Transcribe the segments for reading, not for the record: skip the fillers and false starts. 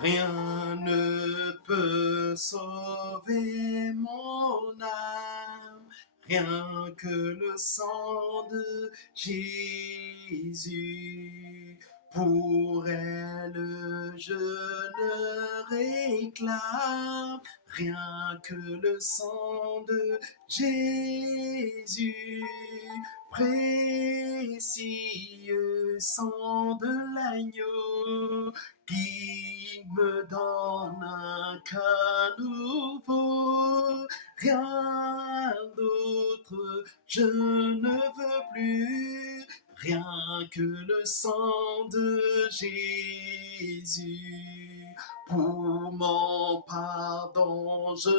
Rien ne peut sauver mon âme, rien que le sang de Jésus. Pour elle, je ne réclame rien que le sang de Jésus. Précieux sang de l'agneau qui me donne un cœur nouveau. Rien d'autre je ne veux plus, rien que le sang de Jésus. Pour mon pardon, je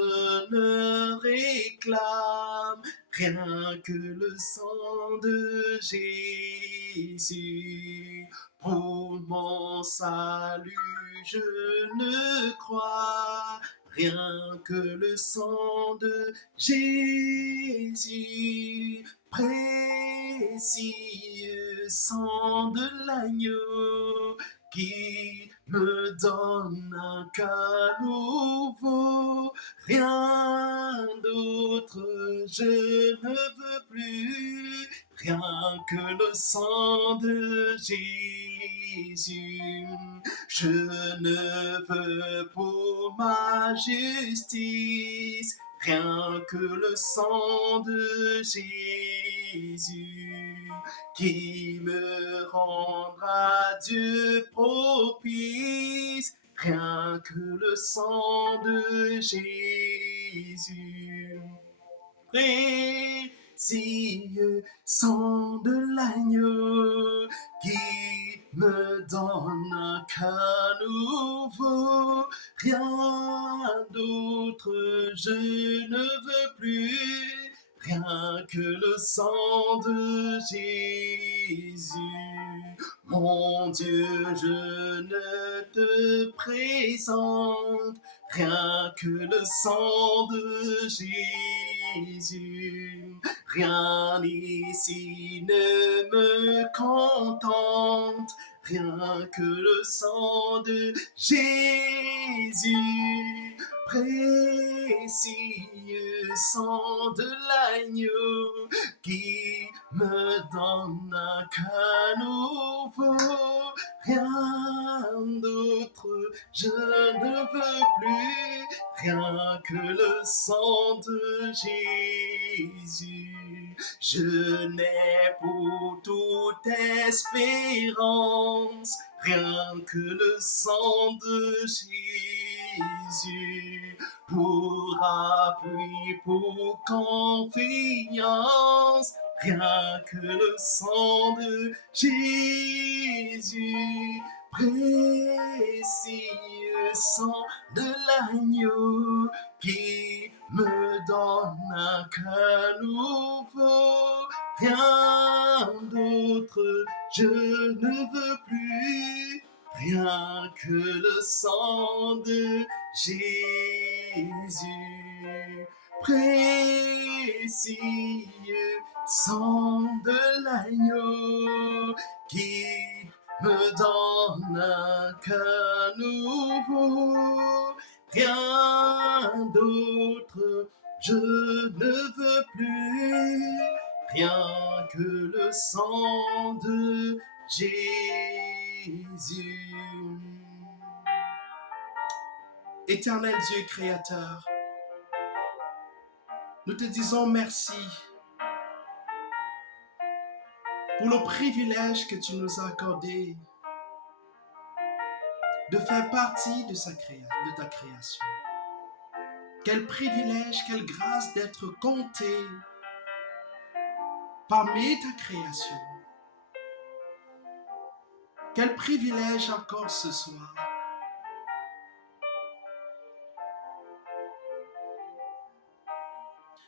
ne réclame rien que le sang de Jésus. Pour mon salut, je ne crois rien que le sang de Jésus. Précieux sang de l'agneau qui me donne un cœur nouveau. Rien d'autre je ne veux plus, rien que le sang de Jésus. Je ne veux pour ma justice rien que le sang de Jésus qui me rendra Dieu propice. Rien que le sang de Jésus. Précieux sang de l'agneau qui me donne un cœur nouveau. Rien d'autre je ne veux plus, rien que le sang de Jésus. Mon Dieu, je ne te présente rien que le sang de Jésus. Rien ici ne me contente, rien que le sang de Jésus. Précieux sang de l'agneau qui me donne un cœur nouveau. Rien d'autre je ne veux plus, rien que le sang de Jésus. Je n'ai pour toute espérance rien que le sang de Jésus. Pour appui, pour confiance, rien que le sang de Jésus. Précieux sang de l'agneau qui me donne un cœur nouveau. Rien d'autre je ne veux plus, rien que le sang de Jésus. Précieux sang de l'agneau qui me donne un cœur nouveau. Rien d'autre je ne veux plus, rien que le sang de Jésus. Éternel Dieu créateur, nous te disons merci pour le privilège que tu nous as accordé de faire partie de ta création. Quel privilège, quelle grâce d'être compté parmi ta création. Quel privilège encore ce soir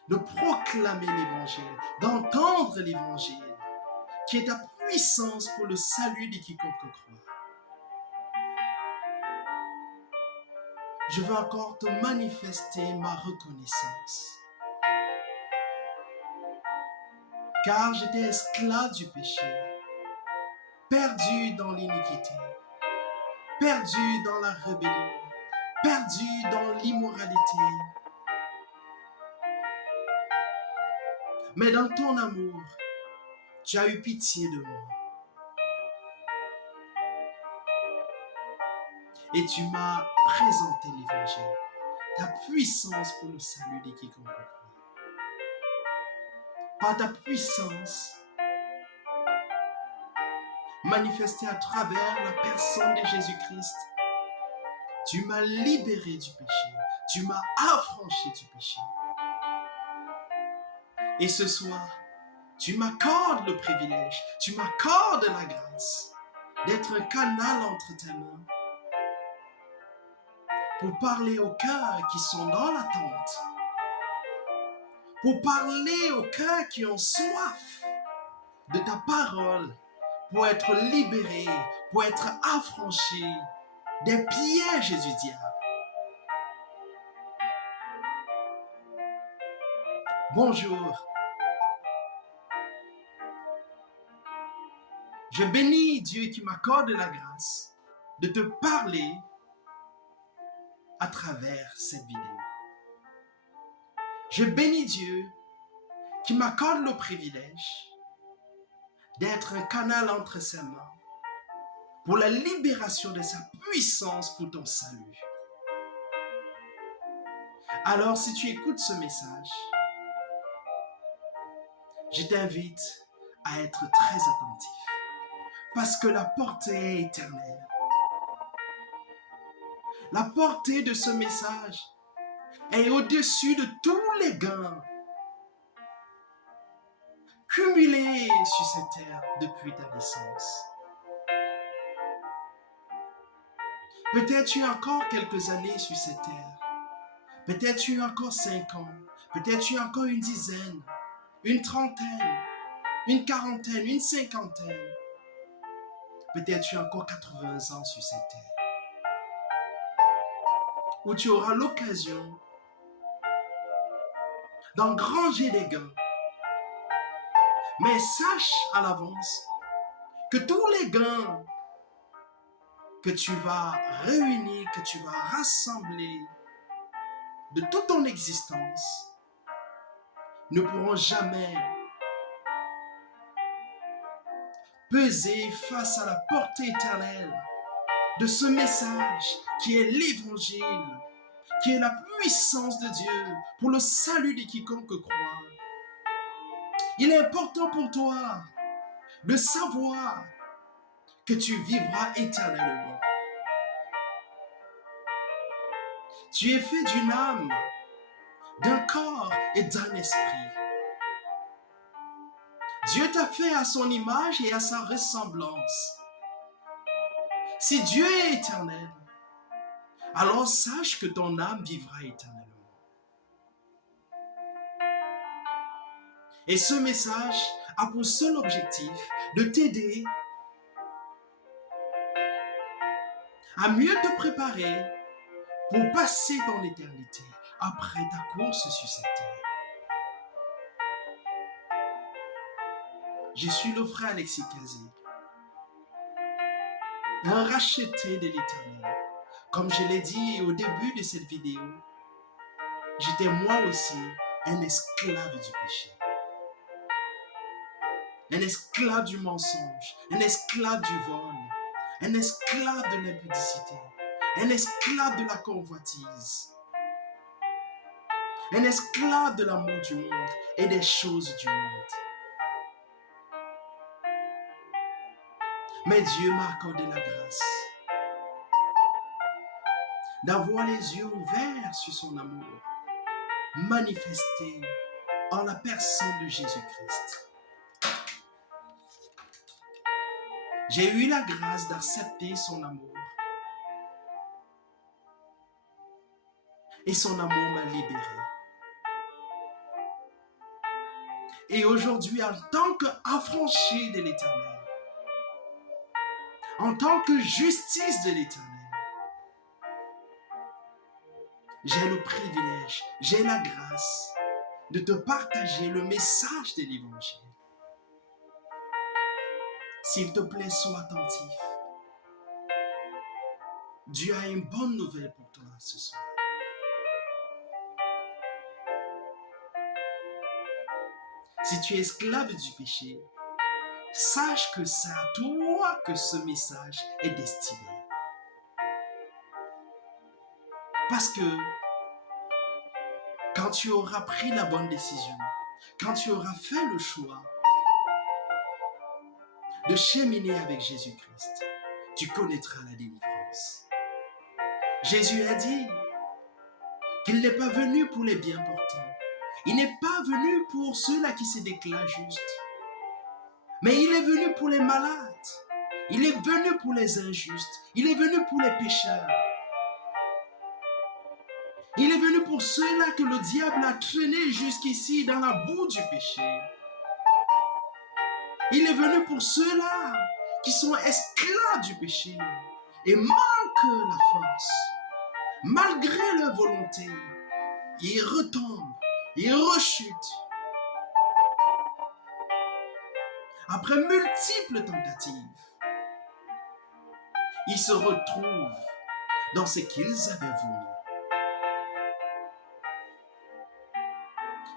de proclamer l'évangile, d'entendre l'évangile, qui est ta puissance pour le salut de quiconque croit. Je veux encore te manifester ma reconnaissance. Car j'étais esclave du péché, perdu dans l'iniquité. perdu dans la rébellion, perdu dans l'immoralité. Mais dans ton amour, tu as eu pitié de moi. Et tu m'as présenté l'évangile, ta puissance pour le salut de quiconque croit. Par ta puissance manifestée à travers la personne de Jésus-Christ, tu m'as libéré du péché, tu m'as affranchi du péché. Et ce soir, tu m'accordes le privilège, tu m'accordes la grâce d'être un canal entre tes mains pour parler aux cœurs qui sont dans l'attente, pour parler aux cœurs qui ont soif de ta parole, pour être libérés, pour être affranchis des pièges du diable. Bonjour. Je bénis Dieu qui m'accorde la grâce de te parler à travers cette vidéo. Je bénis Dieu qui m'accorde le privilège d'être un canal entre ses mains pour la libération de sa puissance pour ton salut. Alors, si tu écoutes ce message, je t'invite à être très attentif parce que la portée est éternelle. La portée de ce message est au-dessus de tous les gains cumulés sur cette terre depuis ta naissance. Peut-être tu as encore quelques années sur cette terre. Peut-être tu as encore 5 ans. Peut-être tu as encore une dizaine, une trentaine, une quarantaine, une cinquantaine. Peut-être tu as encore 80 ans sur cette terre. Où tu auras l'occasion d'engranger des gains. Mais sache à l'avance que tous les gains que tu vas réunir, que tu vas rassembler de toute ton existence ne pourront jamais peser face à la portée éternelle de ce message qui est l'évangile, qui est la puissance de Dieu pour le salut de quiconque croit. Il est important pour toi de savoir que tu vivras éternellement. Tu es fait d'une âme, d'un corps et d'un esprit. Dieu t'a fait à son image et à sa ressemblance. Si Dieu est éternel, alors sache que ton âme vivra éternellement. Et ce message a pour seul objectif de t'aider à mieux te préparer pour passer dans l'éternité après ta course sur cette terre. Je suis le frère Alexis Kazé, un racheté de l'éternel. Comme je l'ai dit au début de cette vidéo, j'étais moi aussi un esclave du péché. Un esclave du mensonge, un esclave du vol, un esclave de l'impudicité, un esclave de la convoitise, un esclave de l'amour du monde et des choses du monde. Mais Dieu m'a accordé la grâce d'avoir les yeux ouverts sur son amour, manifesté en la personne de Jésus-Christ. J'ai eu la grâce d'accepter son amour. Et son amour m'a libéré. Et aujourd'hui, en tant qu'affranchi de l'Éternel, en tant que justice de l'Éternel, j'ai le privilège, j'ai la grâce de te partager le message de l'Évangile. S'il te plaît, sois attentif. Dieu a une bonne nouvelle pour toi ce soir. Si tu es esclave du péché, sache que c'est à toi que ce message est destiné. Parce que quand tu auras pris la bonne décision, quand tu auras fait le choix de cheminer avec Jésus-Christ, tu connaîtras la délivrance. Jésus a dit qu'il n'est pas venu pour les bien portants. Il n'est pas venu pour ceux-là qui se déclarent justes. Mais il est venu pour les malades. Il est venu pour les injustes. Il est venu pour les pécheurs. Il est venu pour ceux-là que le diable a traînés jusqu'ici dans la boue du péché. Il est venu pour ceux-là qui sont esclaves du péché et manquent la force. Malgré leur volonté, ils retombent, ils rechutent. Après multiples tentatives, ils se retrouvent dans ce qu'ils avaient voulu.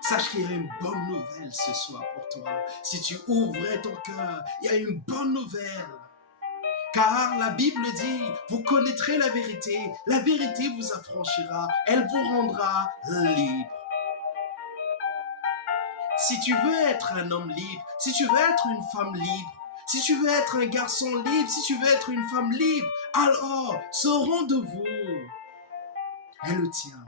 Sache qu'il y a une bonne nouvelle ce soir pour toi. Si tu ouvrais ton cœur, il y a une bonne nouvelle. Car la Bible dit, vous connaîtrez la vérité vous affranchira, elle vous rendra libre. Si tu veux être un homme libre, si tu veux être une femme libre, si tu veux être un garçon libre, si tu veux être une femme libre, alors ce rendez-vous est le tien.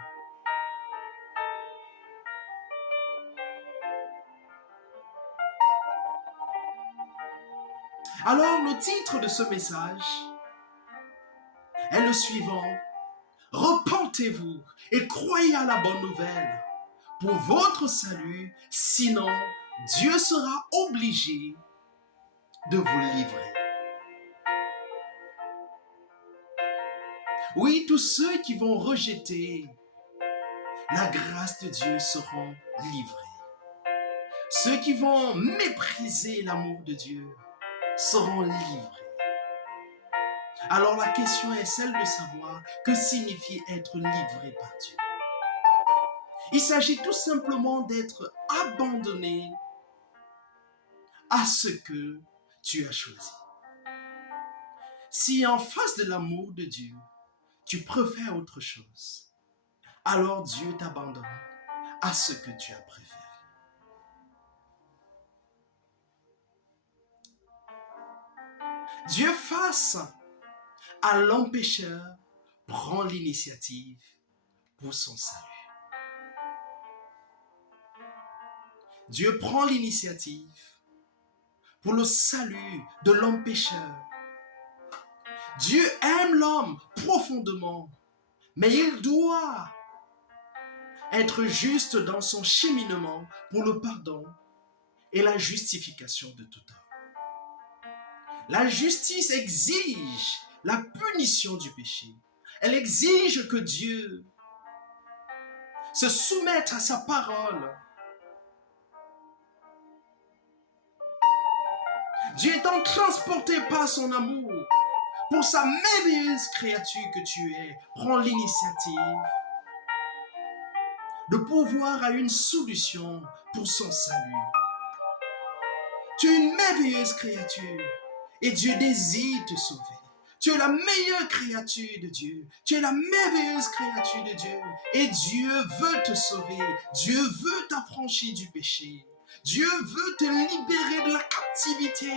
Alors le titre de ce message est le suivant. Repentez-vous et croyez à la bonne nouvelle pour votre salut, sinon Dieu sera obligé de vous livrer. Oui, tous ceux qui vont rejeter la grâce de Dieu seront livrés. Ceux qui vont mépriser l'amour de Dieu seront livrés. Alors la question est celle de savoir que signifie être livré par Dieu. Il s'agit tout simplement d'être abandonné à ce que tu as choisi. Si en face de l'amour de Dieu, tu préfères autre chose, alors Dieu t'abandonne à ce que tu as préféré. Dieu, face à l'homme pécheur, prend l'initiative pour son salut. Dieu prend l'initiative pour le salut de l'homme pécheur. Dieu aime l'homme profondément, mais il doit être juste dans son cheminement pour le pardon et la justification de tout homme. La justice exige la punition du péché. Elle exige que Dieu se soumette à sa parole. Dieu étant transporté par son amour pour sa merveilleuse créature que tu es, prend l'initiative de pourvoir à une solution pour son salut. Tu es une merveilleuse créature et Dieu désire te sauver. Tu es la meilleure créature de Dieu. Tu es la merveilleuse créature de Dieu. Et Dieu veut te sauver. Dieu veut t'affranchir du péché. Dieu veut te libérer de la captivité.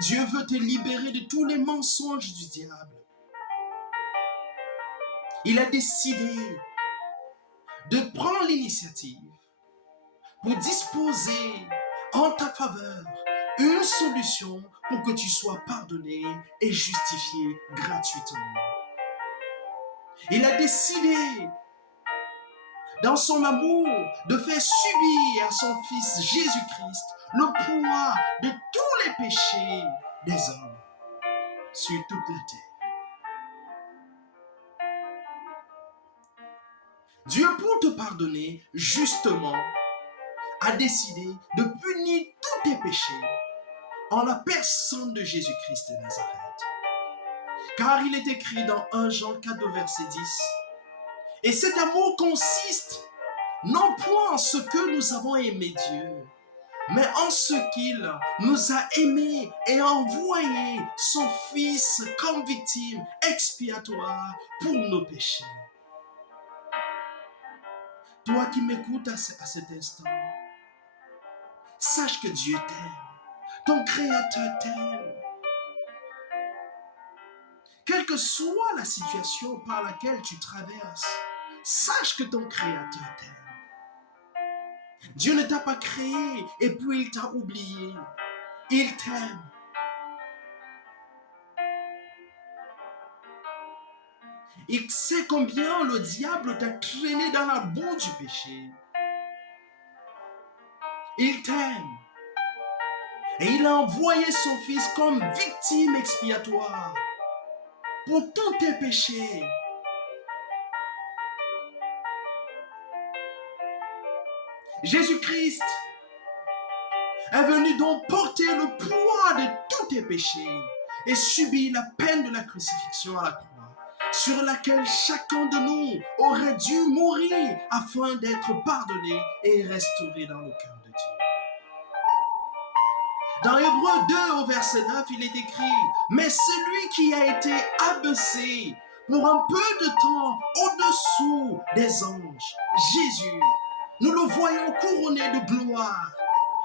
Dieu veut te libérer de tous les mensonges du diable. Il a décidé de prendre l'initiative pour disposer en ta faveur une solution pour que tu sois pardonné et justifié gratuitement. Il a décidé, dans son amour, de faire subir à son Fils Jésus-Christ le poids de tous les péchés des hommes sur toute la terre. Dieu, pour te pardonner, justement, a décidé de punir tous tes péchés en la personne de Jésus-Christ de Nazareth, Car il est écrit dans 1 Jean 4, verset 10, « Et cet amour consiste non point en ce que nous avons aimé Dieu, mais en ce qu'il nous a aimés et a envoyé son Fils comme victime expiatoire pour nos péchés. » Toi qui m'écoutes à cet instant, sache que Dieu t'aime, ton Créateur t'aime. Quelle que soit la situation par laquelle tu traverses, sache que ton Créateur t'aime. Dieu ne t'a pas créé et puis il t'a oublié. Il t'aime. Il sait combien le diable t'a traîné dans la boue du péché. Il t'aime. Et il a envoyé son Fils comme victime expiatoire pour tous tes péchés. Jésus-Christ est venu donc porter le poids de tous tes péchés et subir la peine de la crucifixion à la croix, sur laquelle chacun de nous aurait dû mourir afin d'être pardonné et restauré dans le cœur de Dieu. Dans Hébreux 2 au verset 9, il est écrit « Mais celui qui a été abaissé pour un peu de temps au-dessous des anges, Jésus, nous le voyons couronné de gloire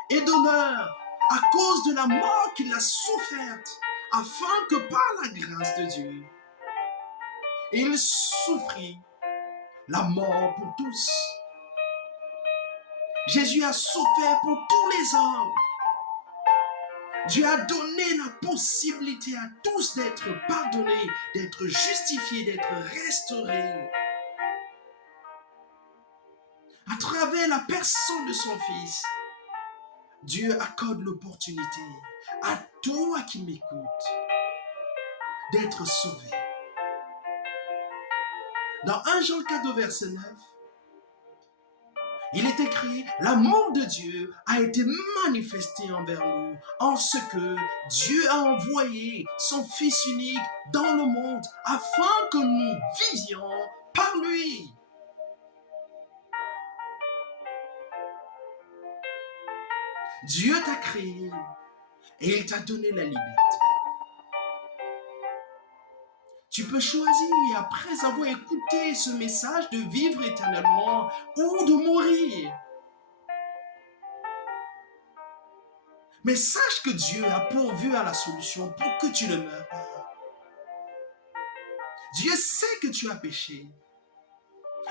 et d'honneur à cause de la mort qu'il a soufferte, afin que par la grâce de Dieu, il souffrit la mort pour tous. » Jésus a souffert pour tous les hommes. Dieu a donné la possibilité à tous d'être pardonnés, d'être justifiés, d'être restaurés. À travers la personne de son Fils, Dieu accorde l'opportunité à toi qui m'écoutes d'être sauvé. Dans 1 Jean 4, verset 9, il est écrit « L'amour de Dieu a été manifesté envers nous en ce que Dieu a envoyé son Fils unique dans le monde afin que nous vivions par lui. » Dieu t'a créé et il t'a donné la liberté. Tu peux choisir, après avoir écouté ce message, de vivre éternellement ou de mourir. Mais sache que Dieu a pourvu à la solution pour que tu ne meurs pas. Dieu sait que tu as péché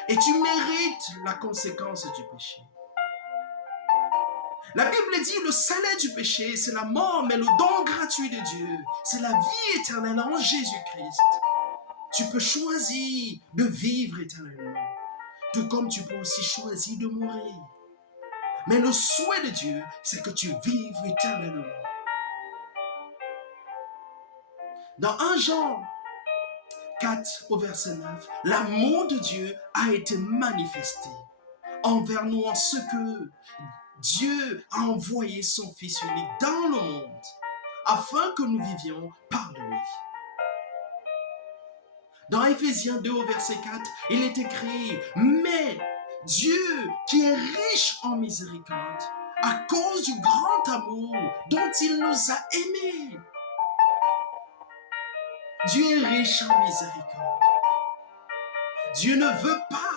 et tu mérites la conséquence du péché. La Bible dit le salaire du péché, c'est la mort, mais le don gratuit de Dieu, c'est la vie éternelle en Jésus-Christ. Tu peux choisir de vivre éternellement, tout comme tu peux aussi choisir de mourir. Mais le souhait de Dieu, c'est que tu vives éternellement. Dans 1 Jean 4 au verset 9, l'amour de Dieu a été manifesté envers nous en ce que Dieu a envoyé son Fils unique dans le monde afin que nous vivions par lui. Dans Éphésiens 2 au verset 4, il est écrit « Mais Dieu qui est riche en miséricorde, à cause du grand amour dont il nous a aimés. » Dieu est riche en miséricorde. Dieu ne veut pas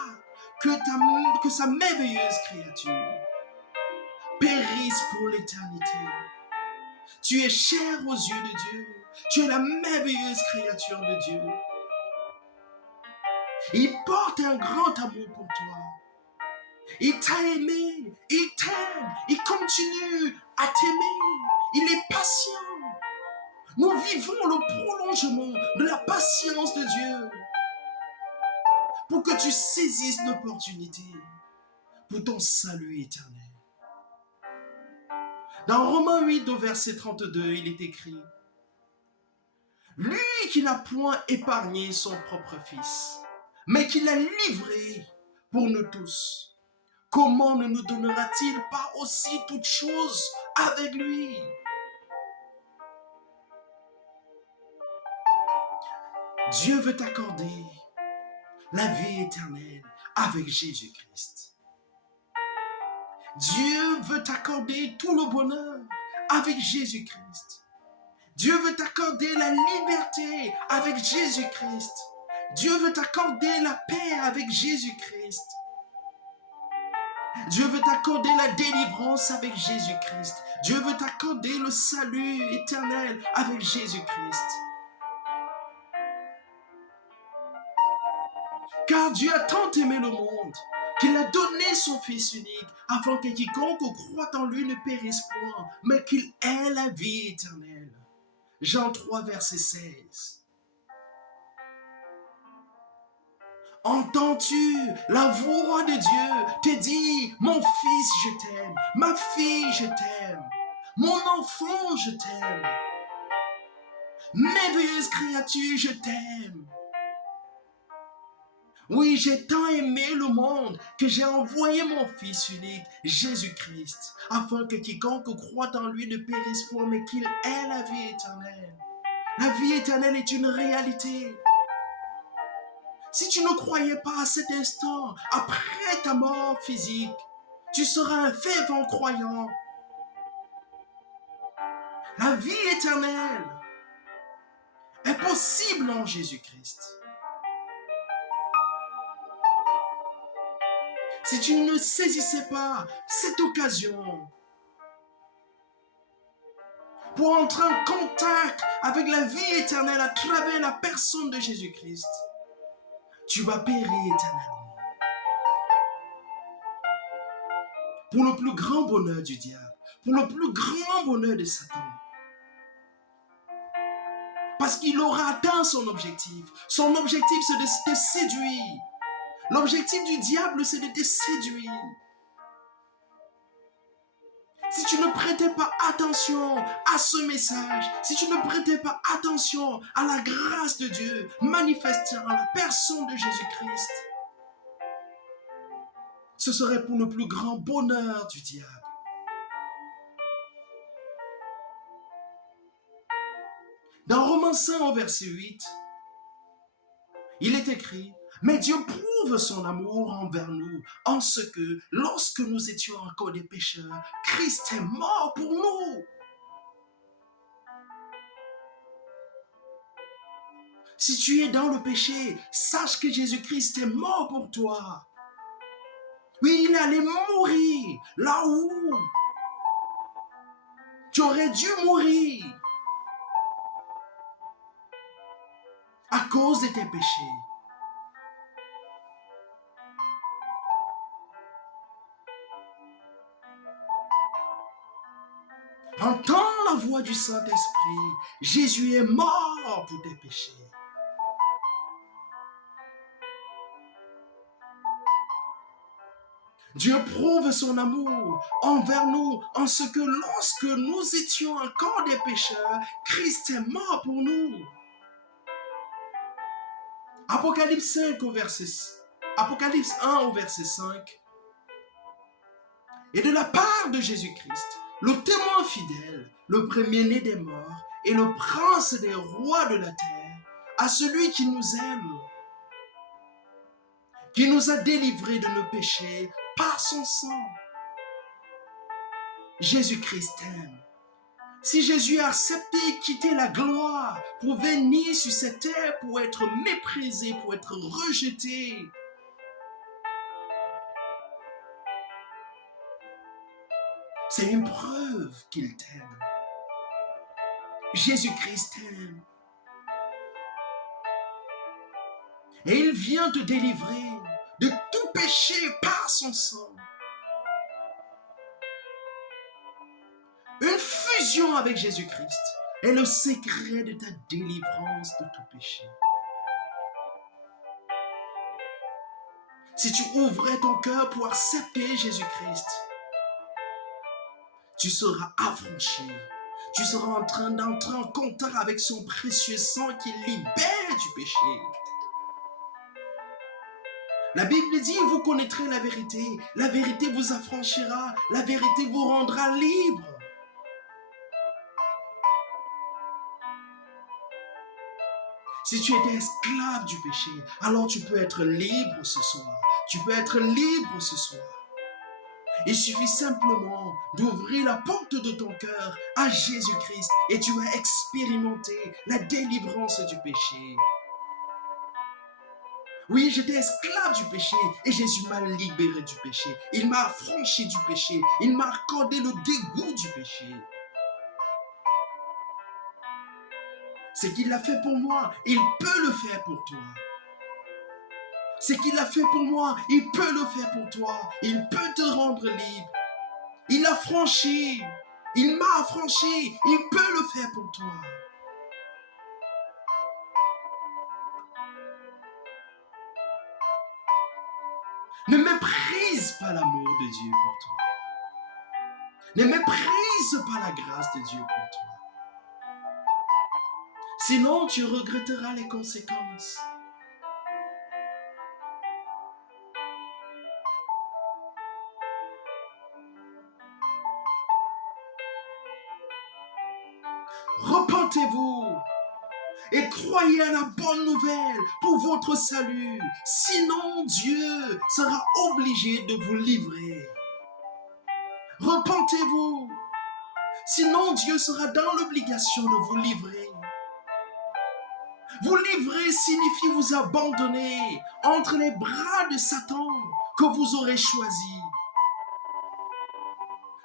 que sa merveilleuse créature périsse pour l'éternité. Tu es cher aux yeux de Dieu. Tu es la merveilleuse créature de Dieu. Il porte un grand amour pour toi. Il t'a aimé, il t'aime, il continue à t'aimer. Il est patient. Nous vivons le prolongement de la patience de Dieu pour que tu saisisses l'opportunité pour ton salut éternel. Dans Romains 8, au verset 32, il est écrit « Lui qui n'a point épargné son propre Fils, mais qui l'a livré pour nous tous, comment ne nous donnera-t-il pas aussi toutes choses avec lui ?» Dieu veut t'accorder la vie éternelle avec Jésus-Christ. Dieu veut t'accorder tout le bonheur avec Jésus-Christ. Dieu veut t'accorder la liberté avec Jésus-Christ. Dieu veut t'accorder la paix avec Jésus-Christ. Dieu veut t'accorder la délivrance avec Jésus-Christ. Dieu veut t'accorder le salut éternel avec Jésus-Christ. Car Dieu a tant aimé le monde qu'il a donné son Fils unique afin que quiconque croit en lui ne périsse point, mais qu'il ait la vie éternelle. Jean 3, verset 16. Entends-tu la voix de Dieu te dit, mon fils, je t'aime, ma fille, je t'aime, mon enfant, je t'aime, merveilleuse créature, je t'aime. Oui, j'ai tant aimé le monde que j'ai envoyé mon Fils unique, Jésus-Christ, afin que quiconque croit en lui ne périsse point, mais qu'il ait la vie éternelle. La vie éternelle est une réalité. Si tu ne croyais pas à cet instant, après ta mort physique, tu seras un fervent croyant. La vie éternelle est possible en Jésus-Christ. Si tu ne saisissais pas cette occasion pour entrer en contact avec la vie éternelle à travers la personne de Jésus-Christ, tu vas périr éternellement. Pour le plus grand bonheur du diable, pour le plus grand bonheur de Satan. Parce qu'il aura atteint son objectif. Son objectif, c'est de te séduire. L'objectif du diable, c'est de te séduire. Si tu ne prêtais pas attention à ce message, si tu ne prêtais pas attention à la grâce de Dieu manifestée en la personne de Jésus-Christ, ce serait pour le plus grand bonheur du diable. Dans Romains 5 au verset 8, il est écrit, mais Dieu prouve son amour envers nous en ce que, lorsque nous étions encore des pécheurs, Christ est mort pour nous. Si tu es dans le péché, sache que Jésus-Christ est mort pour toi. Oui, il allait mourir là où tu aurais dû mourir à cause de tes péchés. Entends la voix du Saint-Esprit. Jésus est mort pour tes péchés. Dieu prouve son amour envers nous en ce que lorsque nous étions encore des pécheurs, Christ est mort pour nous. Apocalypse 1 au verset 5. Et de la part de Jésus-Christ, le témoin fidèle, le premier-né des morts et le prince des rois de la terre, à celui qui nous aime, qui nous a délivrés de nos péchés par son sang. Jésus-Christ t'aime. Si Jésus a accepté quitter la gloire pour venir sur cette terre, pour être méprisé, pour être rejeté, c'est une preuve qu'il t'aime. Jésus-Christ t'aime. Et il vient te délivrer de tout péché par son sang. Une fusion avec Jésus-Christ est le secret de ta délivrance de tout péché. Si tu ouvrais ton cœur pour accepter Jésus-Christ, tu seras affranchi. Tu seras en train d'entrer en contact avec son précieux sang qui libère du péché. La Bible dit, vous connaîtrez la vérité vous affranchira, la vérité vous rendra libre. Si tu étais esclave du péché, alors tu peux être libre ce soir. Tu peux être libre ce soir. Il suffit simplement d'ouvrir la porte de ton cœur à Jésus-Christ et tu vas expérimenter la délivrance du péché. Oui, j'étais esclave du péché et Jésus m'a libéré du péché. Il m'a affranchi du péché. Il m'a accordé le dégoût du péché. Ce qu'il a fait pour moi, il peut le faire pour toi. Ce qu'il a fait pour moi, il peut le faire pour toi. Il peut te rendre libre. Il a franchi. Il m'a affranchi. Il peut le faire pour toi. Ne méprise pas l'amour de Dieu pour toi. Ne méprise pas la grâce de Dieu pour toi. Sinon, tu regretteras les conséquences. Repentez-vous et croyez à la bonne nouvelle pour votre salut. Sinon, Dieu sera obligé de vous livrer. Repentez-vous. Sinon, Dieu sera dans l'obligation de vous livrer. Vous livrer signifie vous abandonner entre les bras de Satan que vous aurez choisi.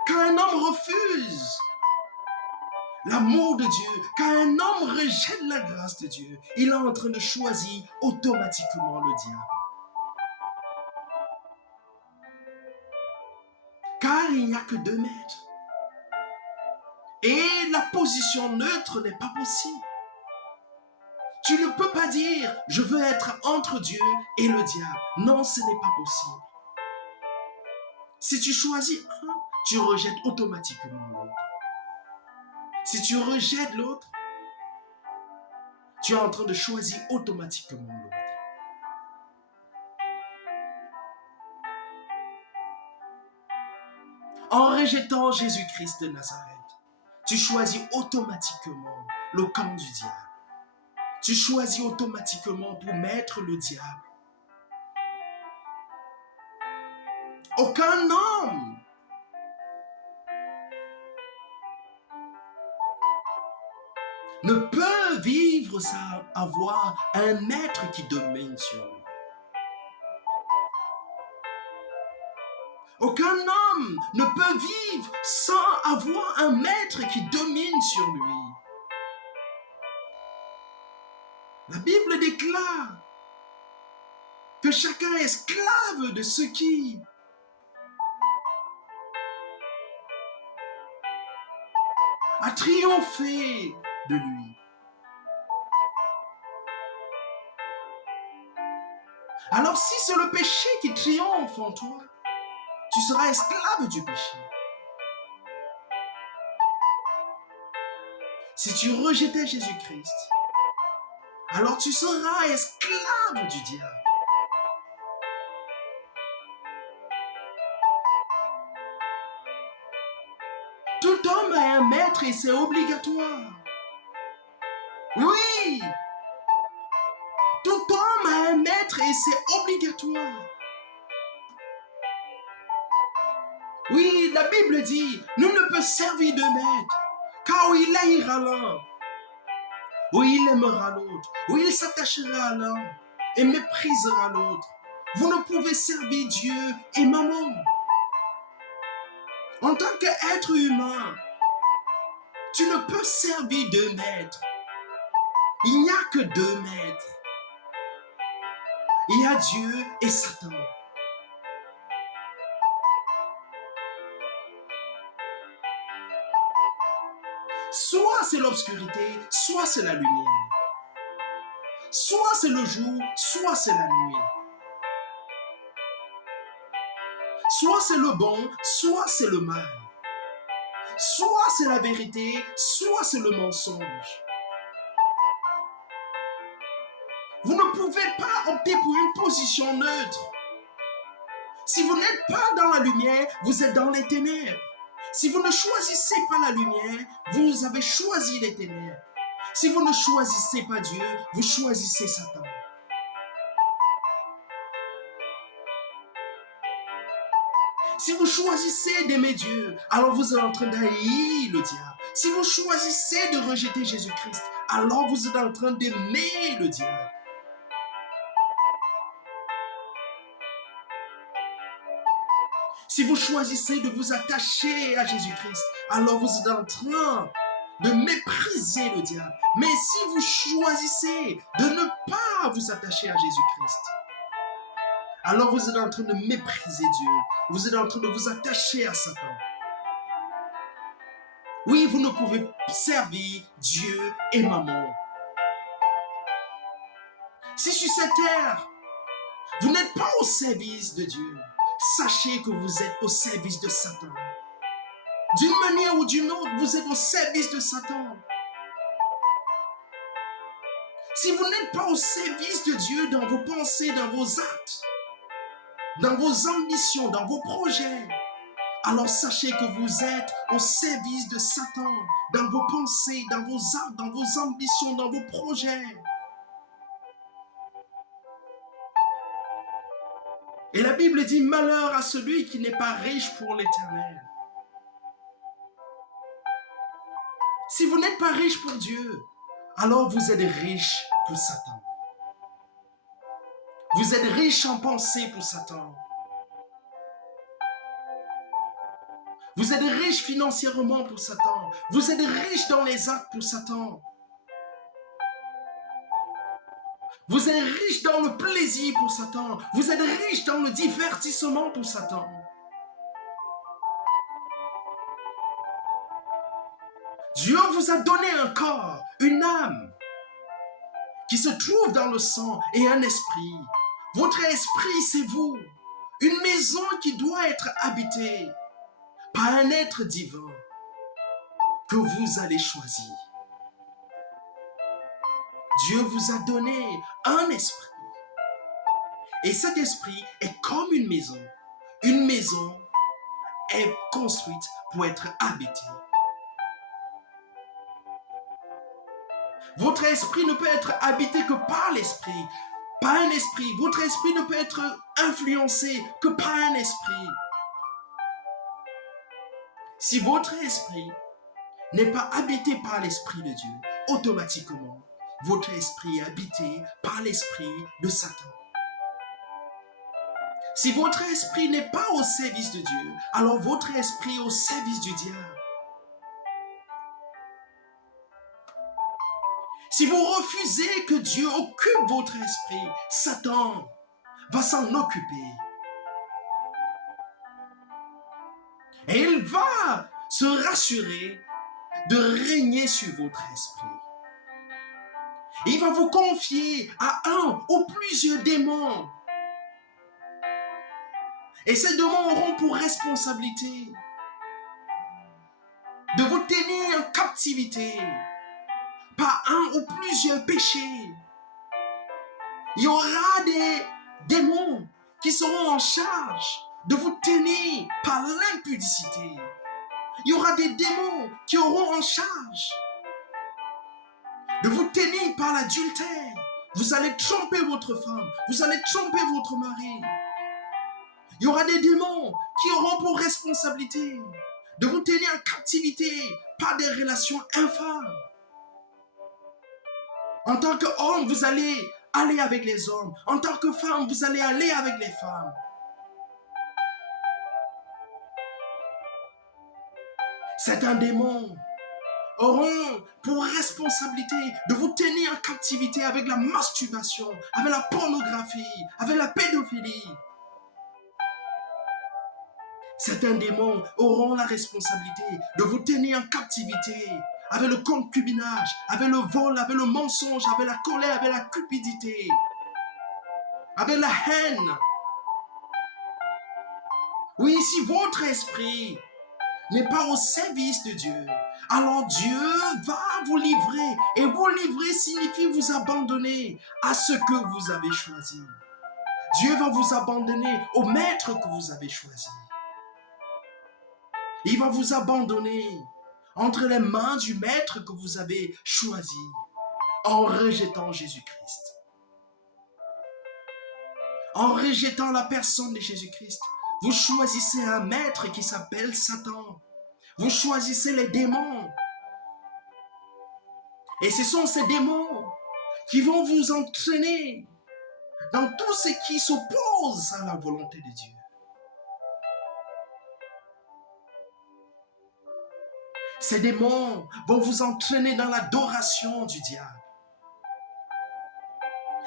Quand un homme refuse l'amour de Dieu, quand un homme rejette la grâce de Dieu, il est en train de choisir automatiquement le diable. Car il n'y a que 2 mètres. Et la position neutre n'est pas possible. Tu ne peux pas dire, je veux être entre Dieu et le diable. Non, ce n'est pas possible. Si tu choisis un, tu rejettes automatiquement l'autre. Si tu rejettes l'autre, tu es en train de choisir automatiquement l'autre. En rejetant Jésus-Christ de Nazareth, tu choisis automatiquement le camp du diable. Tu choisis automatiquement pour mettre le diable. Aucun homme ne peut vivre sans avoir un maître qui domine sur lui. Aucun homme ne peut vivre sans avoir un maître qui domine sur lui. La Bible déclare que chacun est esclave de ce qui a triomphé de lui. Alors si c'est le péché qui triomphe en toi, tu seras esclave du péché. Si tu rejetais Jésus-Christ, alors tu seras esclave du diable. Tout homme a un maître et c'est obligatoire. Oui, tout homme a un maître et c'est obligatoire. Oui, la Bible dit, nul ne peut servir de maître, car où il haïra l'un, où il aimera l'autre, où il s'attachera à l'un et méprisera l'autre. Vous ne pouvez servir Dieu et maman. En tant qu'être humain, tu ne peux servir 2 maîtres. Il n'y a que 2 maîtres. Il y a Dieu et Satan. Soit c'est l'obscurité, soit c'est la lumière. Soit c'est le jour, soit c'est la nuit. Soit c'est le bon, soit c'est le mal. Soit c'est la vérité, soit c'est le mensonge. Vous ne pouvez pas opter pour une position neutre. Si vous n'êtes pas dans la lumière, vous êtes dans les ténèbres. Si vous ne choisissez pas la lumière, vous avez choisi les ténèbres. Si vous ne choisissez pas Dieu, vous choisissez Satan. Si vous choisissez d'aimer Dieu, alors vous êtes en train d'haïr le diable. Si vous choisissez de rejeter Jésus-Christ, alors vous êtes en train d'aimer le diable. Si vous choisissez de vous attacher à Jésus-Christ, alors vous êtes en train de mépriser le diable. Mais si vous choisissez de ne pas vous attacher à Jésus-Christ, alors vous êtes en train de mépriser Dieu. Vous êtes en train de vous attacher à Satan. Oui, vous ne pouvez servir Dieu et maman. Si sur cette terre, vous n'êtes pas au service de Dieu, sachez que vous êtes au service de Satan. D'une manière ou d'une autre, vous êtes au service de Satan. Si vous n'êtes pas au service de Dieu dans vos pensées, dans vos actes, dans vos ambitions, dans vos projets, alors sachez que vous êtes au service de Satan, dans vos pensées, dans vos actes, dans vos ambitions, dans vos projets. Et la Bible dit, malheur à celui qui n'est pas riche pour l'Éternel. Si vous n'êtes pas riche pour Dieu, alors vous êtes riche pour Satan. Vous êtes riche en pensée pour Satan. Vous êtes riche financièrement pour Satan. Vous êtes riche dans les actes pour Satan. Vous êtes riche dans le plaisir pour Satan. Vous êtes riche dans le divertissement pour Satan. Dieu vous a donné un corps, une âme, qui se trouve dans le sang et un esprit. Votre esprit, c'est vous. Une maison qui doit être habitée par un être divin que vous allez choisir. Dieu vous a donné un esprit. Et cet esprit est comme une maison. Une maison est construite pour être habitée. Votre esprit ne peut être habité que par l'esprit. Par un esprit. Votre esprit ne peut être influencé que par un esprit. Si votre esprit n'est pas habité par l'esprit de Dieu, automatiquement, votre esprit est habité par l'esprit de Satan. Si votre esprit n'est pas au service de Dieu, alors votre esprit est au service du diable. Si vous refusez que Dieu occupe votre esprit, Satan va s'en occuper. Et il va se rassurer de régner sur votre esprit. Il va vous confier à un ou plusieurs démons. Et ces démons auront pour responsabilité de vous tenir en captivité par un ou plusieurs péchés. Il y aura des démons qui seront en charge de vous tenir par l'impudicité. Il y aura des démons qui auront en charge de vous tenir par l'adultère. Vous allez tromper votre femme, vous allez tromper votre mari. Il y aura des démons qui auront pour responsabilité de vous tenir en captivité par des relations infâmes. En tant qu'homme, vous allez aller avec les hommes. En tant que femme, vous allez aller avec les femmes. Certains démons auront pour responsabilité de vous tenir en captivité avec la masturbation, avec la pornographie, avec la pédophilie. Certains démons auront la responsabilité de vous tenir en captivité avec le concubinage, avec le vol, avec le mensonge, avec la colère, avec la cupidité, avec la haine. Oui, si votre esprit n'est pas au service de Dieu, alors Dieu va vous livrer. Et vous livrer signifie vous abandonner à ce que vous avez choisi. Dieu va vous abandonner au maître que vous avez choisi. Il va vous abandonner entre les mains du maître que vous avez choisi en rejetant Jésus-Christ. En rejetant la personne de Jésus-Christ, vous choisissez un maître qui s'appelle Satan. Vous choisissez les démons. Et ce sont ces démons qui vont vous entraîner dans tout ce qui s'oppose à la volonté de Dieu. Ces démons vont vous entraîner dans l'adoration du diable.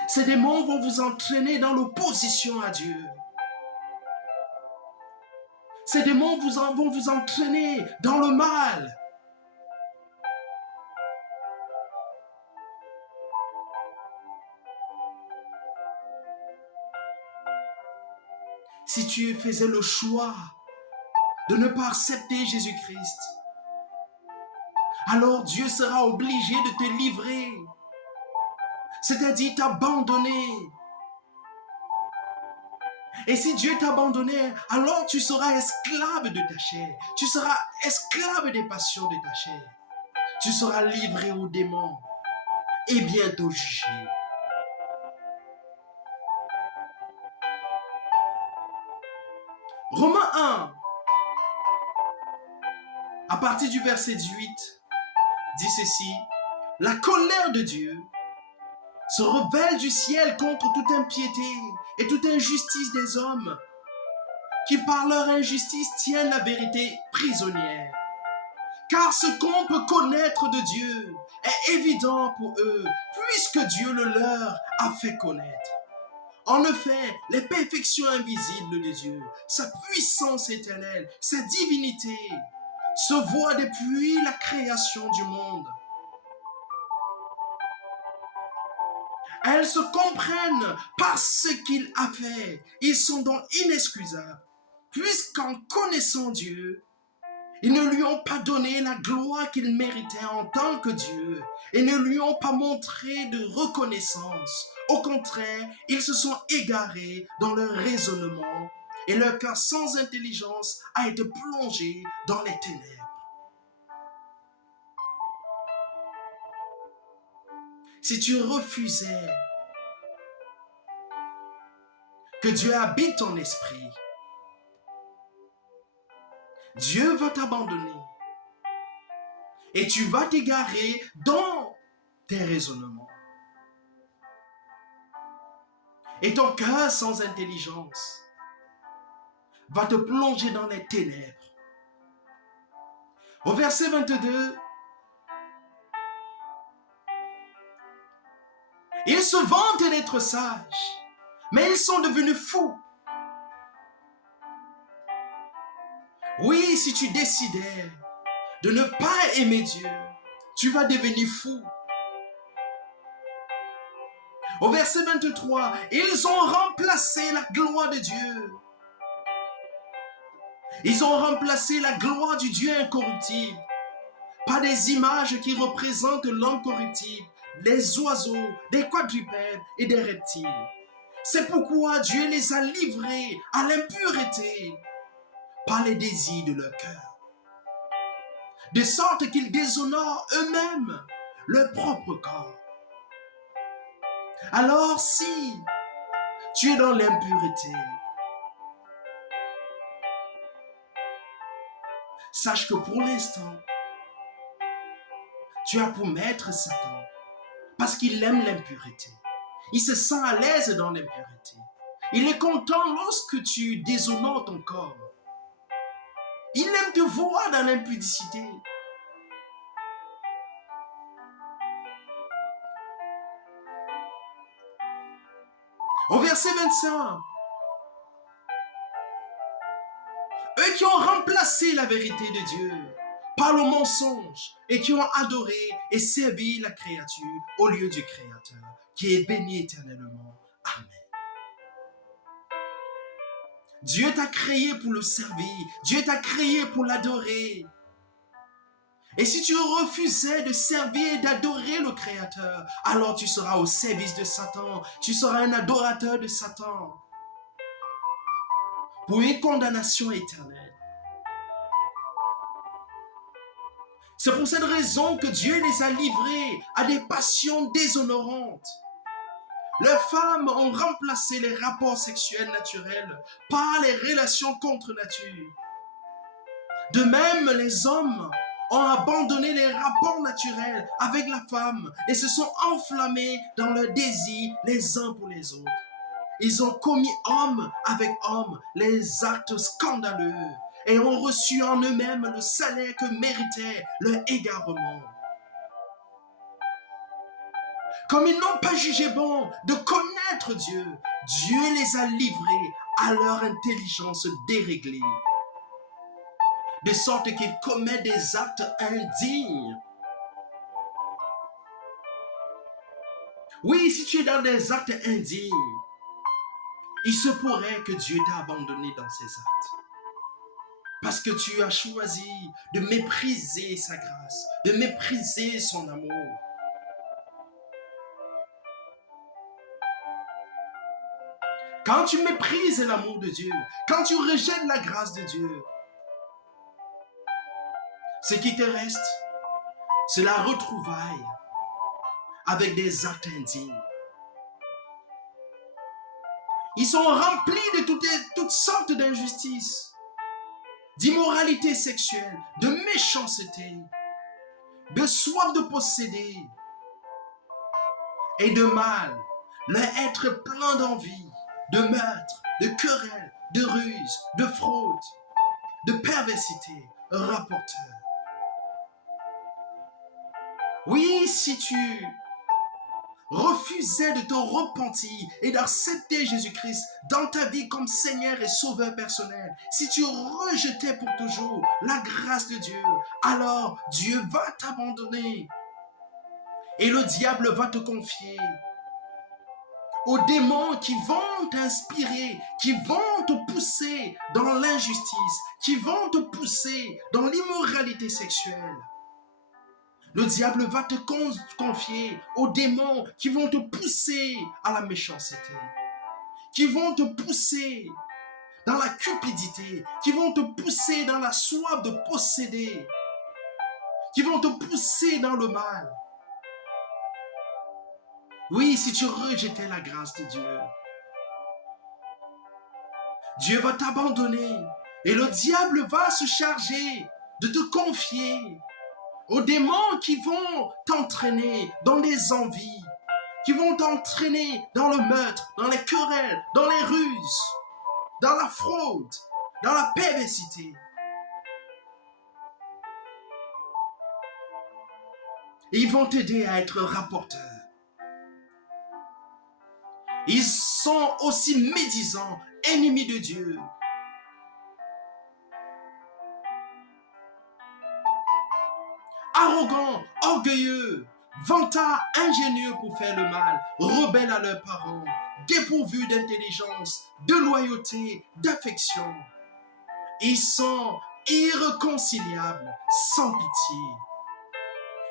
Ces démons vont vous entraîner dans l'opposition à Dieu. Ces démons vont vous entraîner dans le mal. Si tu faisais le choix de ne pas accepter Jésus-Christ, alors Dieu sera obligé de te livrer, c'est-à-dire t'abandonner. Et si Dieu t'a abandonné, alors tu seras esclave de ta chair. Tu seras esclave des passions de ta chair. Tu seras livré aux démons et bientôt jugé. Romains 1, à partir du verset 18, dit ceci: la colère de Dieu se rebelle du ciel contre toute impiété et toute injustice des hommes qui par leur injustice tiennent la vérité prisonnière. Car ce qu'on peut connaître de Dieu est évident pour eux, puisque Dieu le leur a fait connaître. En effet, les perfections invisibles de Dieu, sa puissance éternelle, sa divinité, se voient depuis la création du monde. Elles se comprennent par ce qu'il a fait. Ils sont donc inexcusables, puisqu'en connaissant Dieu, ils ne lui ont pas donné la gloire qu'il méritait en tant que Dieu et ne lui ont pas montré de reconnaissance. Au contraire, ils se sont égarés dans leur raisonnement et leur cœur sans intelligence a été plongé dans les ténèbres. Si tu refusais que Dieu habite ton esprit, Dieu va t'abandonner et tu vas t'égarer dans tes raisonnements. Et ton cœur sans intelligence va te plonger dans les ténèbres. Au verset 22, ils se vantent d'être sages, mais ils sont devenus fous. Oui, si tu décidais de ne pas aimer Dieu, tu vas devenir fou. Au verset 23, ils ont remplacé la gloire de Dieu. Ils ont remplacé la gloire du Dieu incorruptible par des images qui représentent l'homme corruptible, les oiseaux, des quadrupèdes et des reptiles. C'est pourquoi Dieu les a livrés à l'impureté par les désirs de leur cœur, de sorte qu'ils déshonorent eux-mêmes leur propre corps. Alors si tu es dans l'impureté, sache que pour l'instant, tu as pour maître Satan, parce qu'il aime l'impureté. Il se sent à l'aise dans l'impureté. Il est content lorsque tu déshonores ton corps. Il aime te voir dans l'impudicité. Au verset 25, eux qui ont remplacé la vérité de Dieu par le mensonge et qui ont adoré et servi la créature au lieu du Créateur, qui est béni éternellement. Amen. Dieu t'a créé pour le servir. Dieu t'a créé pour l'adorer. Et si tu refusais de servir et d'adorer le Créateur, alors tu seras au service de Satan. Tu seras un adorateur de Satan pour une condamnation éternelle. C'est pour cette raison que Dieu les a livrés à des passions déshonorantes. Les femmes ont remplacé les rapports sexuels naturels par les relations contre nature. De même, les hommes ont abandonné les rapports naturels avec la femme et se sont enflammés dans leur désir les uns pour les autres. Ils ont commis homme avec homme les actes scandaleux et ont reçu en eux-mêmes le salaire que méritait leur égarement. Comme ils n'ont pas jugé bon de connaître Dieu, Dieu les a livrés à leur intelligence déréglée, de sorte qu'ils commettent des actes indignes. Oui, si tu es dans des actes indignes, il se pourrait que Dieu t'a abandonné dans ces actes. Parce que tu as choisi de mépriser sa grâce, de mépriser son amour. Quand tu méprises l'amour de Dieu, quand tu rejettes la grâce de Dieu, ce qui te reste, c'est la retrouvaille avec des actes indignes. Ils sont remplis de toutes sortes d'injustices, d'immoralité sexuelle, de méchanceté, de soif de posséder et de mal, leur être plein d'envie, de meurtre, de querelle, de ruse, de fraude, de perversité, rapporteur. Oui, si tu refusais de te repentir et d'accepter Jésus-Christ dans ta vie comme Seigneur et Sauveur personnel, si tu rejetais pour toujours la grâce de Dieu, alors Dieu va t'abandonner et le diable va te confier aux démons qui vont t'inspirer, qui vont te pousser dans l'injustice, qui vont te pousser dans l'immoralité sexuelle. Le diable va te confier aux démons qui vont te pousser à la méchanceté, qui vont te pousser dans la cupidité, qui vont te pousser dans la soif de posséder, qui vont te pousser dans le mal. Oui, si tu rejetais la grâce de Dieu, Dieu va t'abandonner et le diable va se charger de te confier aux démons qui vont t'entraîner dans des envies, qui vont t'entraîner dans le meurtre, dans les querelles, dans les ruses, dans la fraude, dans la perversité. Et ils vont t'aider à être rapporteur. Ils sont aussi médisants, ennemis de Dieu. Arrogants, orgueilleux, vantards, ingénieux pour faire le mal, rebelles à leurs parents, dépourvus d'intelligence, de loyauté, d'affection. Ils sont irréconciliables, sans pitié.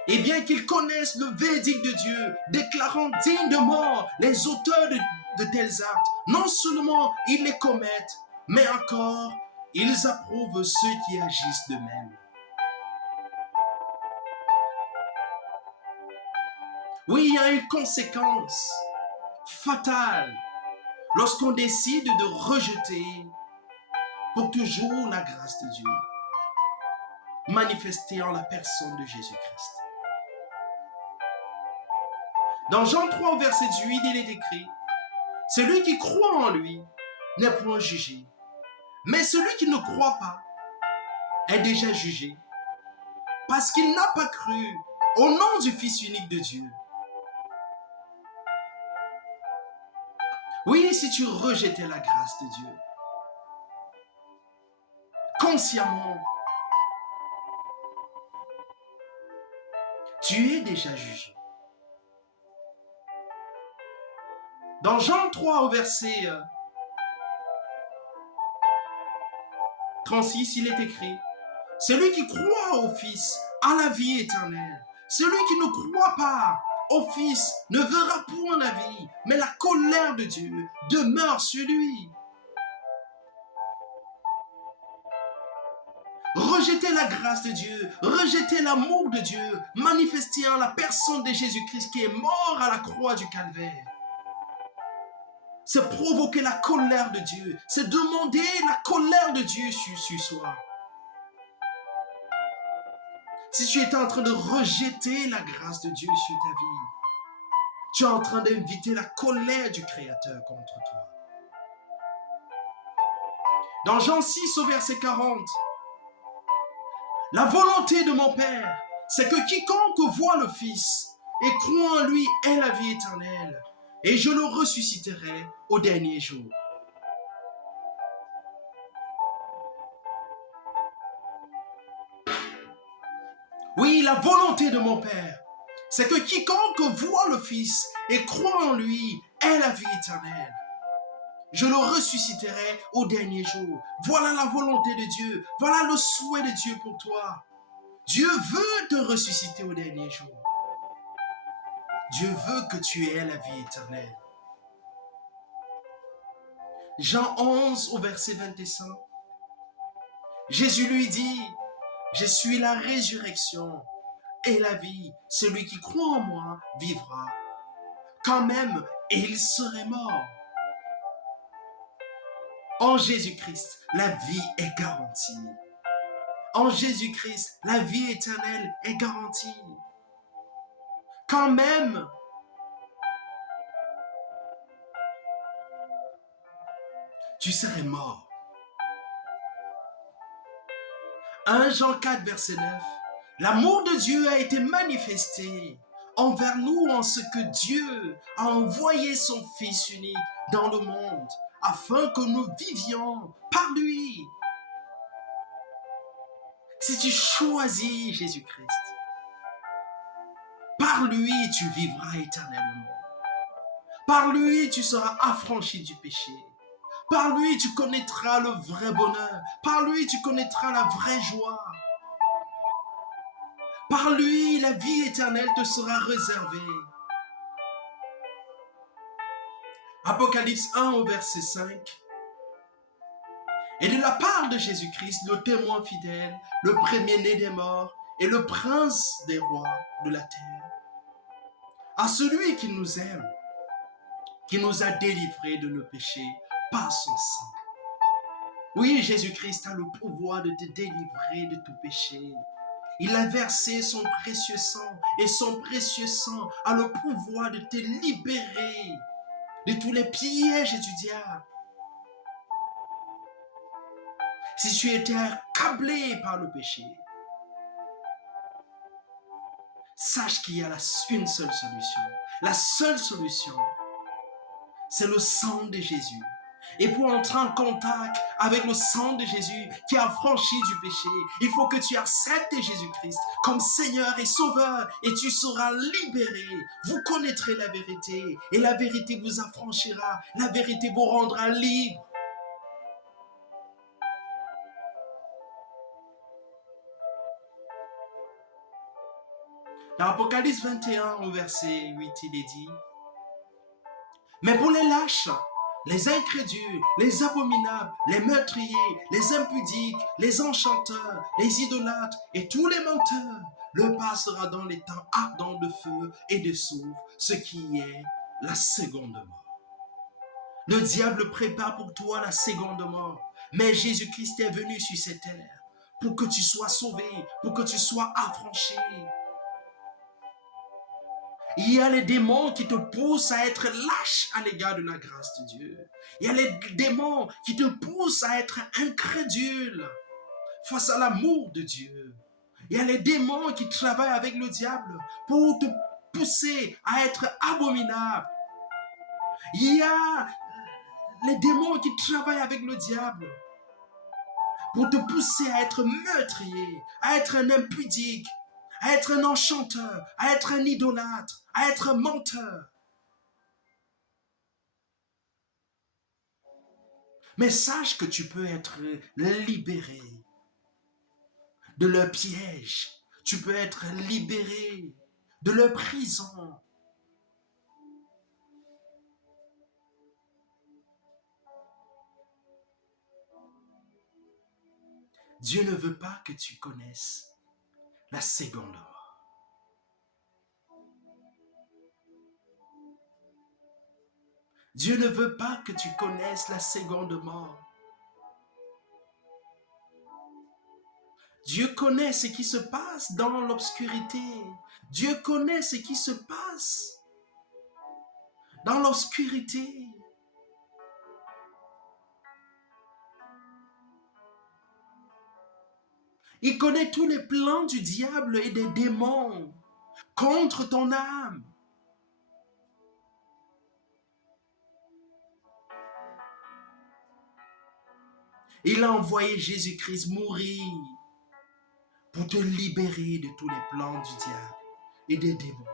Et bien qu'ils connaissent le verdict de Dieu, déclarant dignes de mort les auteurs de tels actes, non seulement ils les commettent, mais encore ils approuvent ceux qui agissent de même. Oui, il y a une conséquence fatale lorsqu'on décide de rejeter pour toujours la grâce de Dieu, manifestée en la personne de Jésus-Christ. Dans Jean 3, verset 8, il est écrit, « Celui qui croit en lui n'est point jugé, mais celui qui ne croit pas est déjà jugé, parce qu'il n'a pas cru au nom du Fils unique de Dieu. » Oui, si tu rejetais la grâce de Dieu, consciemment, tu es déjà jugé. Dans Jean 3 au verset 36, il est écrit, « Celui qui croit au Fils a la vie éternelle. Celui qui ne croit pas au Fils ne verra point la vie, mais la colère de Dieu demeure sur lui. » rejeter la grâce de Dieu, rejeter l'amour de Dieu, manifesté en la personne de Jésus-Christ qui est mort à la croix du Calvaire. C'est provoquer la colère de Dieu, c'est demander la colère de Dieu sur soi. Si tu es en train de rejeter la grâce de Dieu sur ta vie, tu es en train d'inviter la colère du Créateur contre toi. Dans Jean 6 au verset 40, la volonté de mon Père, c'est que quiconque voit le Fils et croit en lui ait la vie éternelle, et je le ressusciterai au dernier jour. Oui, la volonté de mon Père, c'est que quiconque voit le Fils et croit en lui ait la vie éternelle. Je le ressusciterai au dernier jour. Voilà la volonté de Dieu. Voilà le souhait de Dieu pour toi. Dieu veut te ressusciter au dernier jour. Dieu veut que tu aies la vie éternelle. Jean 11 au verset 25. Jésus lui dit, je suis la résurrection et la vie. Celui qui croit en moi vivra quand même et il serait mort. En Jésus-Christ, la vie est garantie. En Jésus-Christ, la vie éternelle est garantie. Quand même, tu serais mort. 1 Jean 4, verset 9. L'amour de Dieu a été manifesté envers nous en ce que Dieu a envoyé son Fils unique dans le monde afin que nous vivions par lui. Si tu choisis Jésus-Christ, par lui tu vivras éternellement. Par lui tu seras affranchi du péché. Par lui tu connaîtras le vrai bonheur. Par lui tu connaîtras la vraie joie. Par lui, la vie éternelle te sera réservée. Apocalypse 1 au verset 5. Et de la part de Jésus-Christ, le témoin fidèle, le premier-né des morts et le prince des rois de la terre, à celui qui nous aime, qui nous a délivrés de nos péchés par son sang. Oui, Jésus-Christ a le pouvoir de te délivrer de tout péché. Il a versé son précieux sang et son précieux sang a le pouvoir de te libérer de tous les pièges du diable. Si tu étais accablé par le péché, sache qu'il y a une seule solution. La seule solution, c'est le sang de Jésus. Et pour entrer en contact avec le sang de Jésus qui a franchi du péché, il faut que tu acceptes Jésus-Christ comme Seigneur et Sauveur et tu seras libéré. Vous connaîtrez la vérité et la vérité vous affranchira. La vérité vous rendra libre. Dans Apocalypse 21 au verset 8, il est dit, mais pour les lâches, les incrédules, les abominables, les meurtriers, les impudiques, les enchanteurs, les idolâtres et tous les menteurs, le passera dans les temps ardents de feu et de soufre, ce qui est la seconde mort. Le diable prépare pour toi la seconde mort, mais Jésus-Christ est venu sur cette terre pour que tu sois sauvé, pour que tu sois affranchi. Il y a les démons qui te poussent à être lâche à l'égard de la grâce de Dieu. Il y a les démons qui te poussent à être incrédule face à l'amour de Dieu. Il y a les démons qui travaillent avec le diable pour te pousser à être abominable. Il y a les démons qui travaillent avec le diable pour te pousser à être meurtrier, à être un impudique, à être un enchanteur, à être un idolâtre, à être un menteur. Mais sache que tu peux être libéré de leur piège. Tu peux être libéré de leur prison. Dieu ne veut pas que tu connaisses la seconde mort. Dieu ne veut pas que tu connaisses la seconde mort. Dieu connaît ce qui se passe dans l'obscurité. Dieu connaît ce qui se passe dans l'obscurité. Il connaît tous les plans du diable et des démons contre ton âme. Il a envoyé Jésus-Christ mourir pour te libérer de tous les plans du diable et des démons.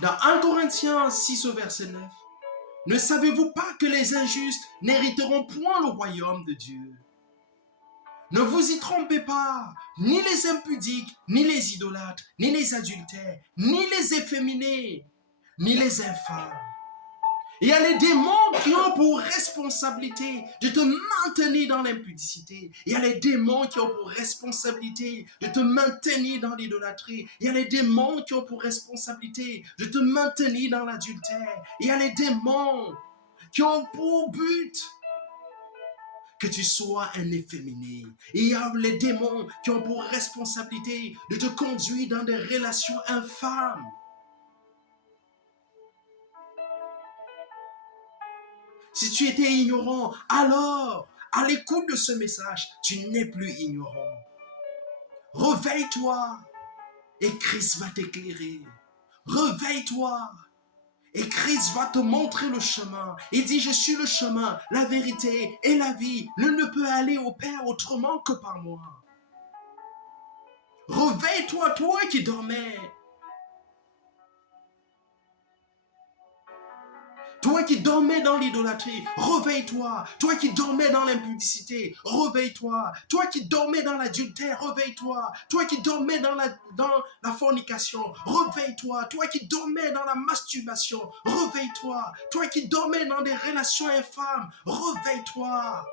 Dans 1 Corinthiens 6 au verset 9, ne savez-vous pas que les injustes n'hériteront point le royaume de Dieu? Ne vous y trompez pas, ni les impudiques, ni les idolâtres, ni les adultères, ni les efféminés, ni les infâmes. Il y a les démons qui ont pour responsabilité de te maintenir dans l'impudicité. Il y a les démons qui ont pour responsabilité de te maintenir dans l'idolâtrie. Il y a les démons qui ont pour responsabilité de te maintenir dans l'adultère. Il y a les démons qui ont pour but que tu sois un efféminé. Il y a les démons qui ont pour responsabilité de te conduire dans des relations infâmes. Si tu étais ignorant, alors, à l'écoute de ce message, tu n'es plus ignorant. Réveille-toi et Christ va t'éclairer. Réveille-toi et Christ va te montrer le chemin. Il dit, je suis le chemin, la vérité et la vie. Nul ne peut aller au Père autrement que par moi. Réveille-toi, toi qui dormais. Toi qui dormais dans l'idolâtrie, réveille-toi. Toi qui dormais dans l'impudicité, réveille-toi. Toi qui dormais dans l'adultère, réveille-toi. Toi qui dormais dans la fornication, réveille-toi. Toi qui dormais dans la masturbation, réveille-toi. Toi qui dormais dans des relations infâmes, réveille-toi.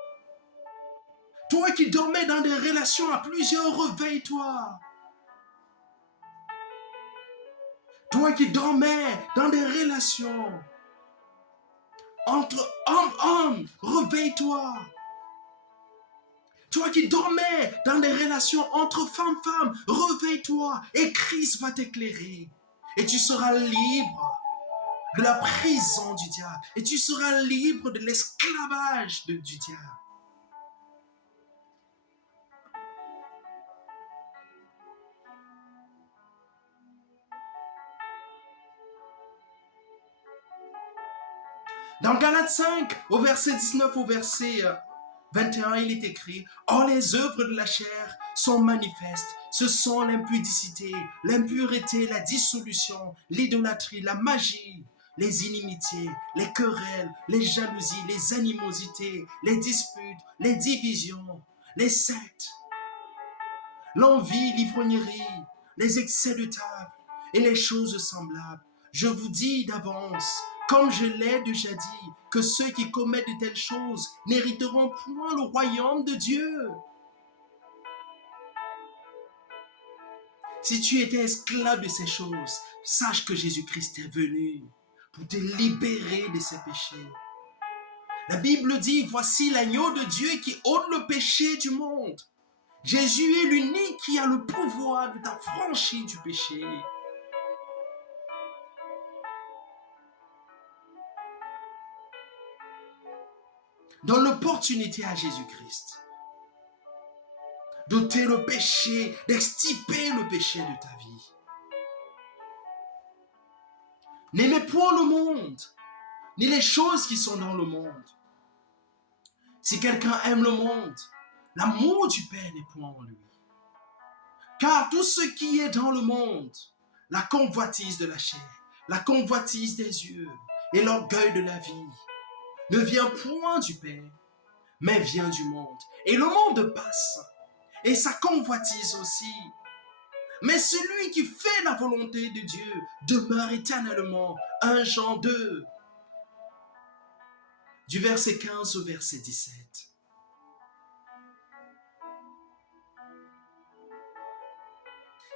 Toi qui dormais dans des relations à plusieurs, réveille-toi. Toi qui dormais dans des relations entre homme, réveille-toi. Toi qui dormais dans des relations entre femme, réveille-toi et Christ va t'éclairer. Et tu seras libre de la prison du diable. Et tu seras libre de l'esclavage du diable. Dans Galates 5, au verset 19, au verset 21, il est écrit, « Or les œuvres de la chair sont manifestes. Ce sont l'impudicité, l'impureté, la dissolution, l'idolâtrie, la magie, les inimitiés, les querelles, les jalousies, les animosités, les disputes, les divisions, les sectes, l'envie, l'ivrognerie, les excès de table et les choses semblables. Je vous dis d'avance, comme je l'ai déjà dit, que ceux qui commettent de telles choses n'hériteront point le royaume de Dieu. » Si tu étais esclave de ces choses, sache que Jésus-Christ est venu pour te libérer de ces péchés. La Bible dit, voici l'agneau de Dieu qui ôte le péché du monde. Jésus est l'unique qui a le pouvoir de t'affranchir du péché. Donne l'opportunité à Jésus-Christ d'ôter le péché, d'extirper le péché de ta vie. N'aimez point le monde, ni les choses qui sont dans le monde. Si quelqu'un aime le monde, l'amour du Père n'est point en lui. Car tout ce qui est dans le monde, la convoitise de la chair, la convoitise des yeux et l'orgueil de la vie, ne vient point du Père, mais vient du monde. Et le monde passe, et sa convoitise aussi. Mais celui qui fait la volonté de Dieu demeure éternellement. 1 Jean 2, du verset 15 au verset 17.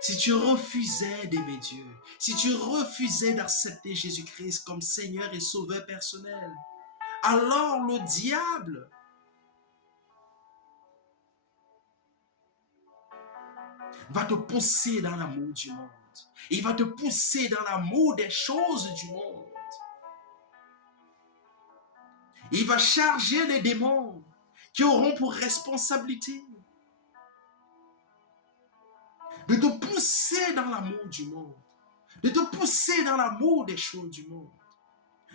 Si tu refusais d'aimer Dieu, si tu refusais d'accepter Jésus-Christ comme Seigneur et Sauveur personnel, alors le diable va te pousser dans l'amour du monde. Il va te pousser dans l'amour des choses du monde. Il va charger les démons qui auront pour responsabilité de te pousser dans l'amour du monde, de te pousser dans l'amour des choses du monde.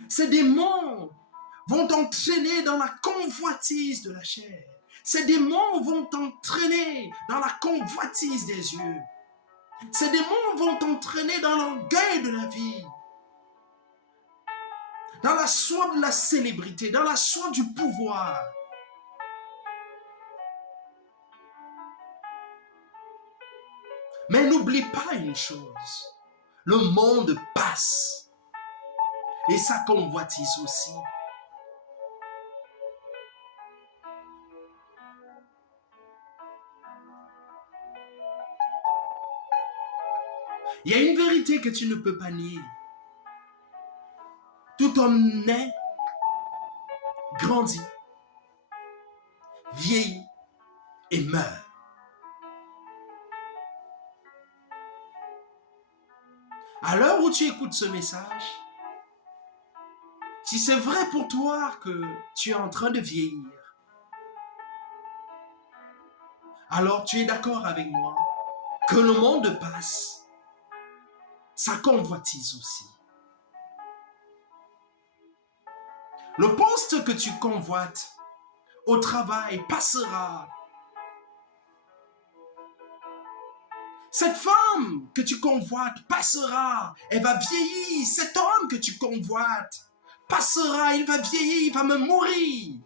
Ces démons vont t'entraîner dans la convoitise de la chair. Ces démons vont t'entraîner dans la convoitise des yeux. Ces démons vont t'entraîner dans l'orgueil de la vie, dans la soif de la célébrité, dans la soif du pouvoir. Mais n'oublie pas une chose, le monde passe et sa convoitise aussi. Il y a une vérité que tu ne peux pas nier. Tout homme naît, grandit, vieillit et meurt. À l'heure où tu écoutes ce message, si c'est vrai pour toi que tu es en train de vieillir, alors tu es d'accord avec moi que le monde passe, sa convoitise aussi. Le poste que tu convoites au travail passera. Cette femme que tu convoites passera, elle va vieillir. Cet homme que tu convoites passera, il va vieillir, il va me mourir.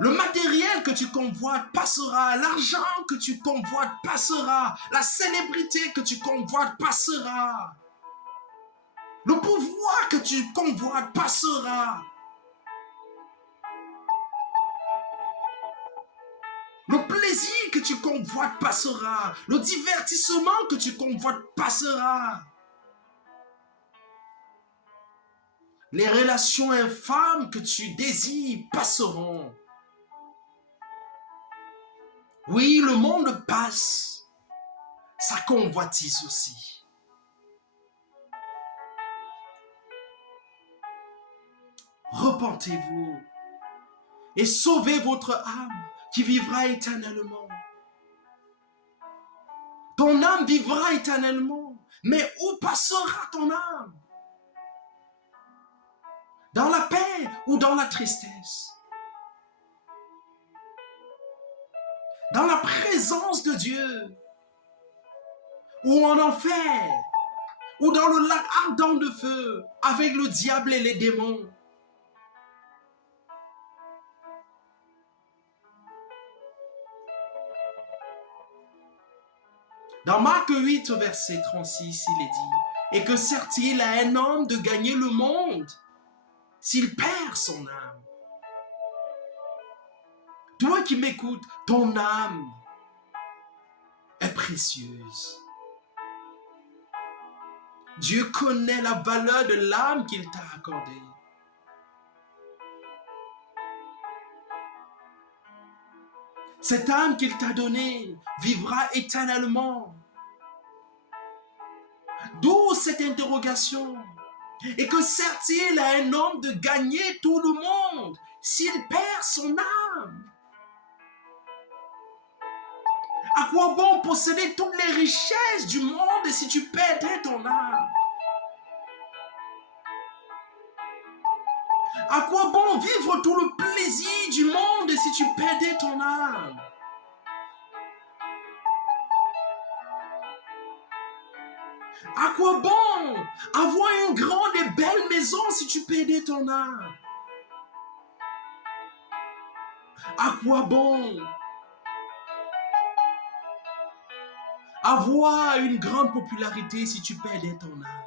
Le matériel que tu convoites passera, l'argent que tu convoites passera, la célébrité que tu convoites passera. Le pouvoir que tu convoites passera. Le plaisir que tu convoites passera. Le divertissement que tu convoites passera. Les relations infâmes que tu désires passeront. Oui, le monde passe. Sa convoitise aussi. Repentez-vous et sauvez votre âme qui vivra éternellement. Ton âme vivra éternellement. Mais où passera ton âme? Dans la paix ou dans la tristesse? Dans la présence de Dieu? Ou en enfer? Ou dans le lac ardent de feu avec le diable et les démons? Dans Marc 8, verset 36, il est dit, et que sert-il à un homme de gagner le monde s'il perd son âme? Toi qui m'écoutes, ton âme est précieuse. Dieu connaît la valeur de l'âme qu'il t'a accordée. Cette âme qu'il t'a donnée vivra éternellement. D'où cette interrogation. Et que sert-il à un homme de gagner tout le monde s'il perd son âme? À quoi bon posséder toutes les richesses du monde si tu perdais ton âme? À quoi bon vivre tout le plaisir du monde si tu perdais ton âme? À quoi bon avoir une grande et belle maison si tu perdais ton âme? À quoi bon avoir une grande popularité si tu perdais ton âme?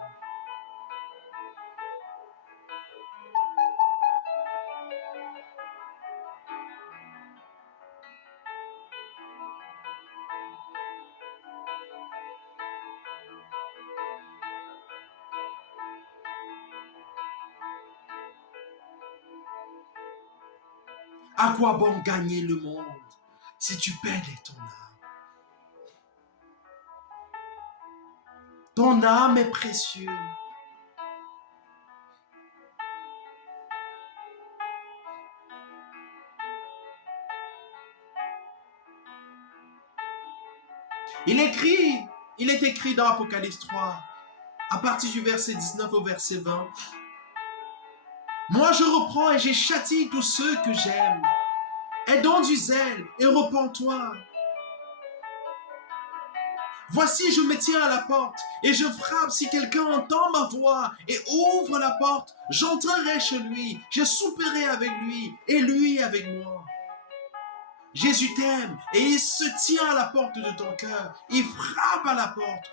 À quoi bon gagner le monde si tu perdais ton âme? Ton âme est précieuse. Il est écrit dans Apocalypse 3, à partir du verset 19 au verset 20. Moi je reprends et je châtie tous ceux que j'aime. Aie donc du zèle et repens-toi. Voici, je me tiens à la porte et je frappe. Si quelqu'un entend ma voix et ouvre la porte, j'entrerai chez lui, je souperai avec lui et lui avec moi. Jésus t'aime et il se tient à la porte de ton cœur. Il frappe à la porte.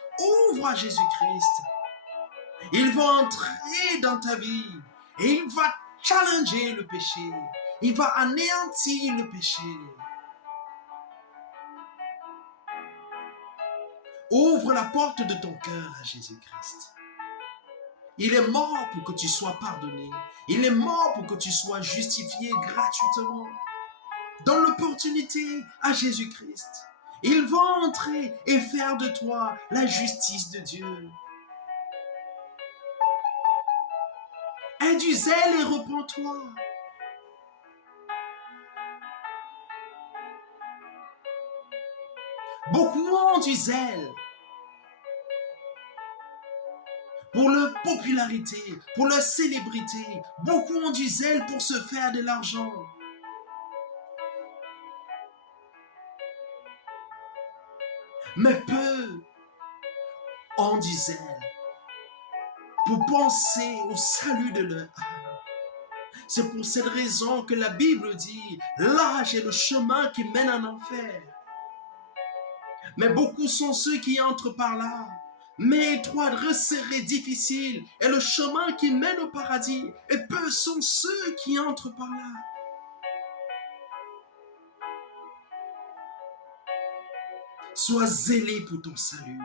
Ouvre à Jésus-Christ. Il va entrer dans ta vie et il va challenger le péché. Il va anéantir le péché. Ouvre la porte de ton cœur à Jésus-Christ. Il est mort pour que tu sois pardonné. Il est mort pour que tu sois justifié gratuitement. Donne l'opportunité à Jésus-Christ. Il va entrer et faire de toi la justice de Dieu. Aie du zèle et repens-toi. Beaucoup ont du zèle pour leur popularité, pour leur célébrité. Beaucoup ont du zèle pour se faire de l'argent. Mais peu ont du zèle pour penser au salut de leur âme. C'est pour cette raison que la Bible dit, l'âge est le chemin qui mène en enfer. Mais beaucoup sont ceux qui entrent par là. Mais étroit, resserré, difficile est le chemin qui mène au paradis. Et peu sont ceux qui entrent par là. Sois zélé pour ton salut.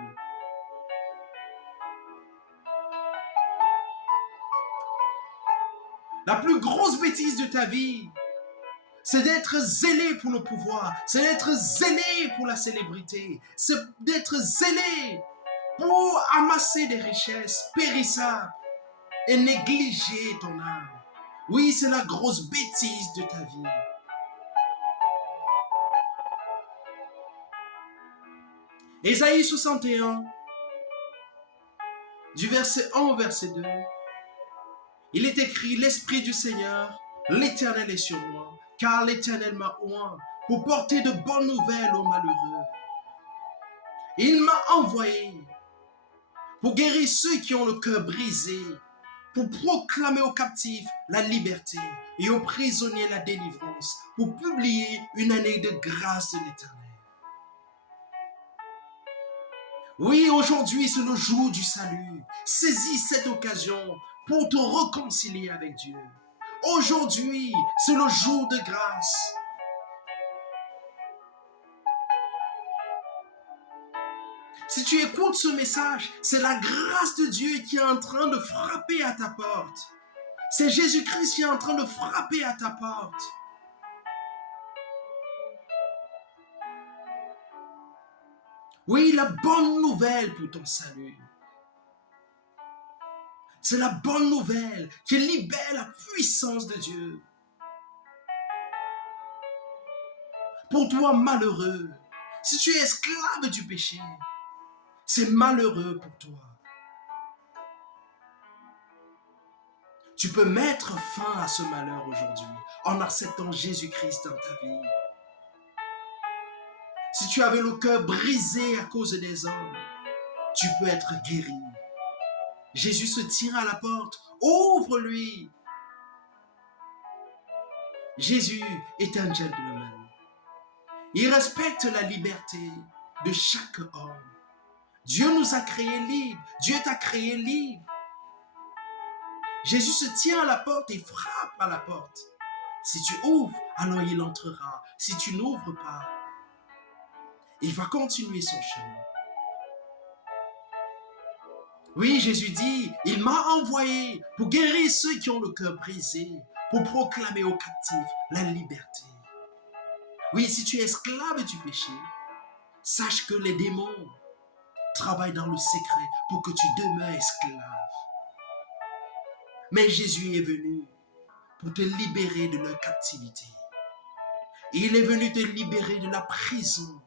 La plus grosse bêtise de ta vie, c'est d'être zélé pour le pouvoir, c'est d'être zélé pour la célébrité, c'est d'être zélé pour amasser des richesses périssables et négliger ton âme. Oui, c'est la grosse bêtise de ta vie. Ésaïe 61, du verset 1 au verset 2, il est écrit, l'Esprit du Seigneur, l'Éternel est sur moi, car l'Éternel m'a oint pour porter de bonnes nouvelles aux malheureux. Il m'a envoyé pour guérir ceux qui ont le cœur brisé, pour proclamer aux captifs la liberté et aux prisonniers la délivrance, pour publier une année de grâce de l'Éternel. Oui, aujourd'hui c'est le jour du salut. Saisis cette occasion pour te réconcilier avec Dieu. Aujourd'hui, c'est le jour de grâce. Si tu écoutes ce message, c'est la grâce de Dieu qui est en train de frapper à ta porte. C'est Jésus-Christ qui est en train de frapper à ta porte. Oui, la bonne nouvelle pour ton salut. C'est la bonne nouvelle qui libère la puissance de Dieu. Pour toi malheureux, si tu es esclave du péché, c'est malheureux pour toi. Tu peux mettre fin à ce malheur aujourd'hui en acceptant Jésus-Christ dans ta vie. Si tu avais le cœur brisé à cause des hommes, tu peux être guéri. Jésus se tient à la porte, ouvre-lui. Jésus est un gentleman. Il respecte la liberté de chaque homme. Dieu nous a créés libres. Dieu t'a créé libre. Jésus se tient à la porte et frappe à la porte. Si tu ouvres, alors il entrera. Si tu n'ouvres pas, il va continuer son chemin. Oui, Jésus dit, il m'a envoyé pour guérir ceux qui ont le cœur brisé, pour proclamer aux captifs la liberté Oui, si tu es esclave du péché, sache que les démons travaillent dans le secret pour que tu demeures esclave. Mais Jésus est venu pour te libérer de leur captivité. Il est venu te libérer de la prison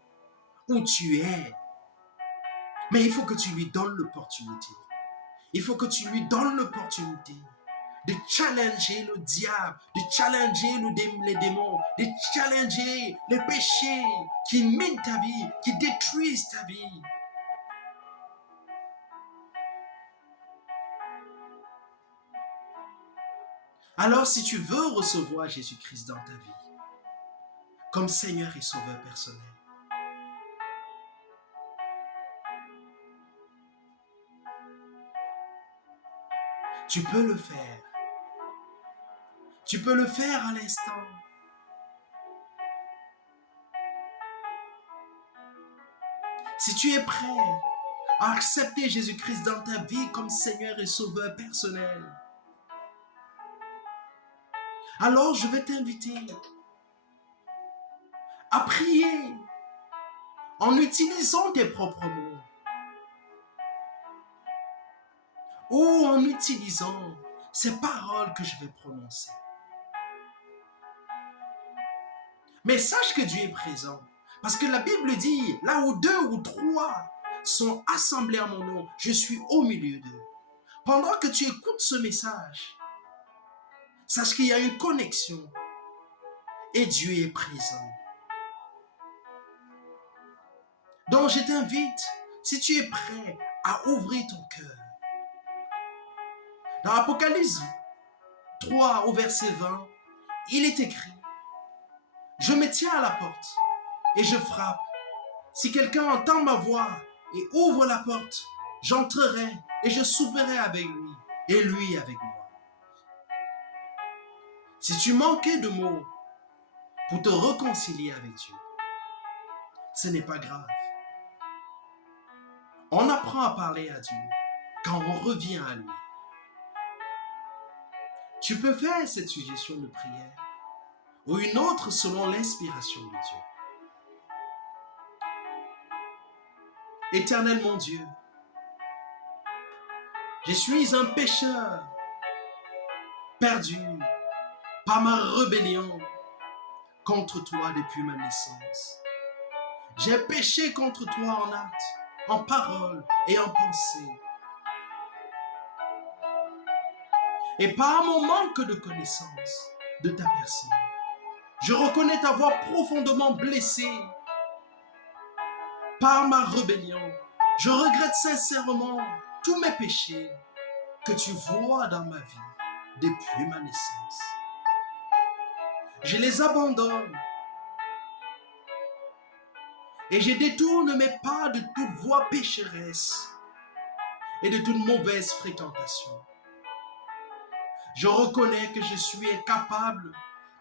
où tu es. Mais il faut que tu lui donnes l'opportunité. Il faut que tu lui donnes l'opportunité de challenger le diable, de challenger les démons, de challenger les péchés qui minent ta vie, qui détruisent ta vie. Alors si tu veux recevoir Jésus-Christ dans ta vie, comme Seigneur et Sauveur personnel, tu peux le faire. Tu peux le faire à l'instant. Si tu es prêt à accepter Jésus-Christ dans ta vie comme Seigneur et Sauveur personnel, alors je vais t'inviter à prier en utilisant tes propres mots ou en utilisant ces paroles que je vais prononcer. Mais sache que Dieu est présent. Parce que la Bible dit, là où 2 ou 3 sont assemblés à mon nom, je suis au milieu d'eux. Pendant que tu écoutes ce message, sache qu'il y a une connexion et Dieu est présent. Donc je t'invite, si tu es prêt, à ouvrir ton cœur. Dans Apocalypse 3 au verset 20, il est écrit, je me tiens à la porte et je frappe. Si quelqu'un entend ma voix et ouvre la porte, j'entrerai et je souperai avec lui et lui avec moi. Si tu manquais de mots pour te réconcilier avec Dieu, ce n'est pas grave. On apprend à parler à Dieu quand on revient à lui. Tu peux faire cette suggestion de prière ou une autre selon l'inspiration de Dieu. Éternel mon Dieu, je suis un pécheur perdu par ma rébellion contre toi depuis ma naissance. J'ai péché contre toi en acte, en parole et en pensée. Et par mon manque de connaissance de ta personne, je reconnais t'avoir profondément blessé par ma rébellion. Je regrette sincèrement tous mes péchés que tu vois dans ma vie depuis ma naissance. Je les abandonne et je détourne mes pas de toute voie pécheresse et de toute mauvaise fréquentation. Je reconnais que je suis incapable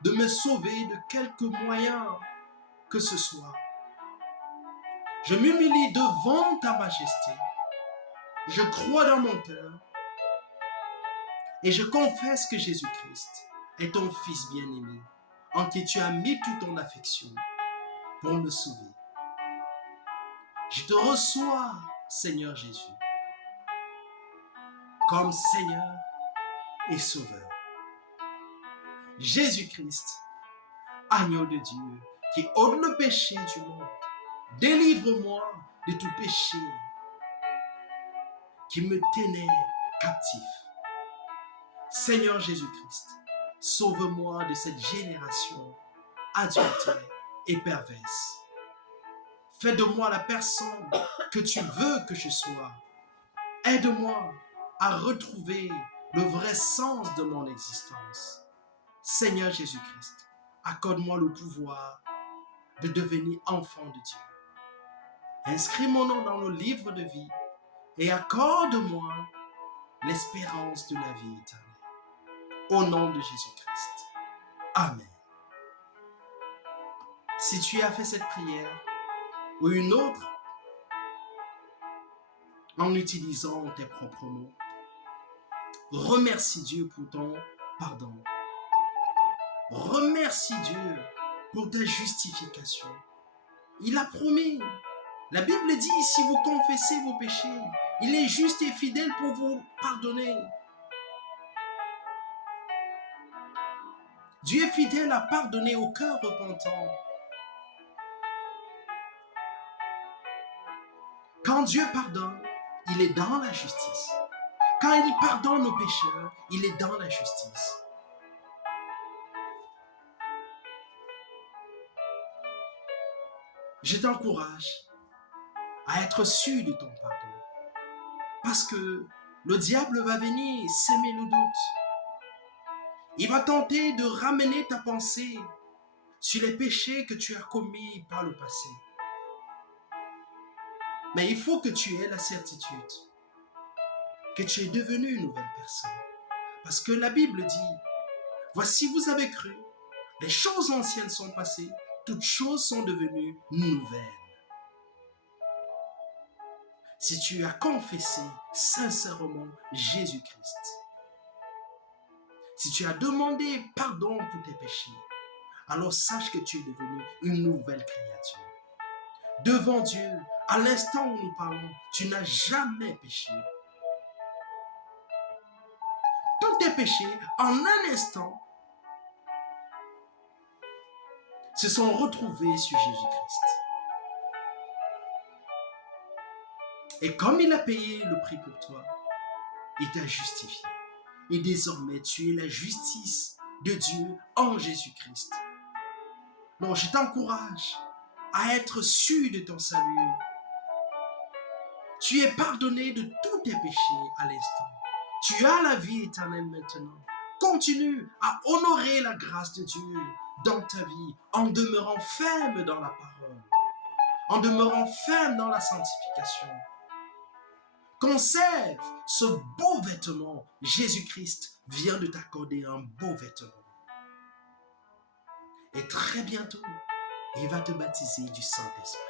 de me sauver de quelque moyen que ce soit. Je m'humilie devant ta majesté. Je crois dans mon cœur et je confesse que Jésus-Christ est ton Fils bien-aimé, en qui tu as mis toute ton affection pour me sauver. Je te reçois, Seigneur Jésus, comme Seigneur et Sauveur. Jésus-Christ, agneau de Dieu, qui ôte le péché du monde, délivre-moi de tout péché qui me tenait captif. Seigneur Jésus-Christ, sauve-moi de cette génération adultère et perverse. Fais de moi la personne que tu veux que je sois. Aide-moi à retrouver le vrai sens de mon existence. Seigneur Jésus-Christ, accorde-moi le pouvoir de devenir enfant de Dieu. Inscris mon nom dans le livre de vie et accorde-moi l'espérance de la vie éternelle. Au nom de Jésus-Christ. Amen. Si tu as fait cette prière ou une autre en utilisant tes propres mots, remercie Dieu pour ton pardon. Remercie Dieu pour ta justification. Il a promis. La Bible dit, si vous confessez vos péchés, il est juste et fidèle pour vous pardonner. Dieu est fidèle à pardonner au cœur repentant. Quand Dieu pardonne, il est dans la justice. Quand il pardonne nos pécheurs, il est dans la justice. Je t'encourage à être sûr de ton pardon. Parce que le diable va venir s'aimer le doute. Il va tenter de ramener ta pensée sur les péchés que tu as commis par le passé. Mais il faut que tu aies la certitude que tu es devenu une nouvelle personne. Parce que la Bible dit, voici vous avez cru, les choses anciennes sont passées, toutes choses sont devenues nouvelles. Si tu as confessé sincèrement Jésus-Christ, si tu as demandé pardon pour tes péchés, alors sache que tu es devenu une nouvelle créature. Devant Dieu, à l'instant où nous parlons, tu n'as jamais péché. Tous tes péchés, en un instant, se sont retrouvés sur Jésus-Christ. Et comme il a payé le prix pour toi, il t'a justifié. Et désormais, tu es la justice de Dieu en Jésus-Christ. Donc, je t'encourage à être sûr de ton salut. Tu es pardonné de tous tes péchés à l'instant. Tu as la vie éternelle maintenant. Continue à honorer la grâce de Dieu dans ta vie en demeurant ferme dans la parole, en demeurant ferme dans la sanctification. Conserve ce beau vêtement. Jésus-Christ vient de t'accorder un beau vêtement. Et très bientôt, il va te baptiser du Saint-Esprit.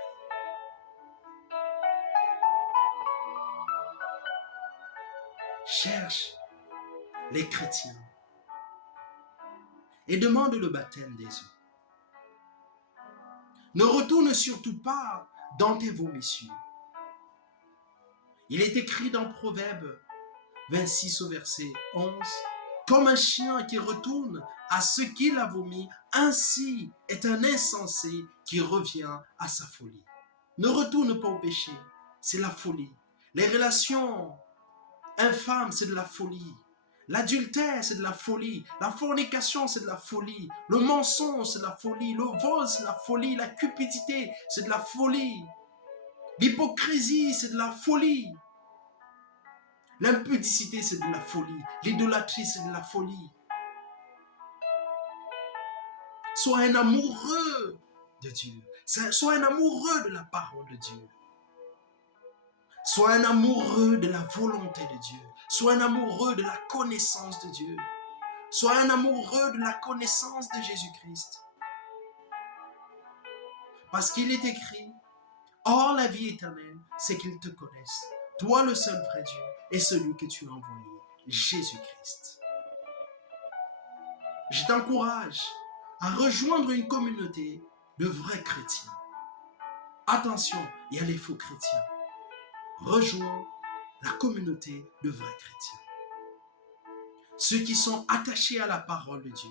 Cherche les chrétiens et demande le baptême des eaux. Ne retourne surtout pas dans tes vomissures. Il est écrit dans Proverbe 26 au verset 11, « Comme un chien qui retourne à ce qu'il a vomi, ainsi est un insensé qui revient à sa folie. » Ne retourne pas au péché, c'est la folie. Les relations infâmes, c'est de la folie. L'adultère, c'est de la folie. La fornication, c'est de la folie. Le mensonge, c'est de la folie. Le vol, c'est de la folie. La cupidité, c'est de la folie. L'hypocrisie, c'est de la folie. L'impudicité, c'est de la folie. L'idolâtrie, c'est de la folie. Sois un amoureux de Dieu. Sois un amoureux de la parole de Dieu. Sois un amoureux de la volonté de Dieu. Sois un amoureux de la connaissance de Dieu. Sois un amoureux de la connaissance de Jésus-Christ. Parce qu'il est écrit, « Or la vie éternelle, c'est qu'ils te connaissent, toi le seul vrai Dieu, et celui que tu as envoyé, Jésus-Christ. » Je t'encourage à rejoindre une communauté de vrais chrétiens. Attention, il y a les faux chrétiens. Rejoins la communauté de vrais chrétiens. Ceux qui sont attachés à la parole de Dieu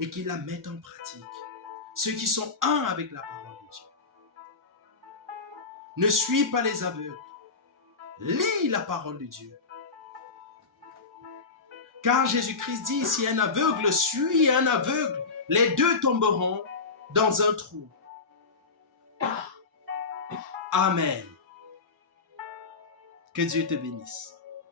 et qui la mettent en pratique. Ceux qui sont un avec la parole de Dieu. Ne suis pas les aveugles. Lis la parole de Dieu. Car Jésus-Christ dit, si un aveugle suit un aveugle, les deux tomberont dans un trou. Amen. Que Dieu te bénisse.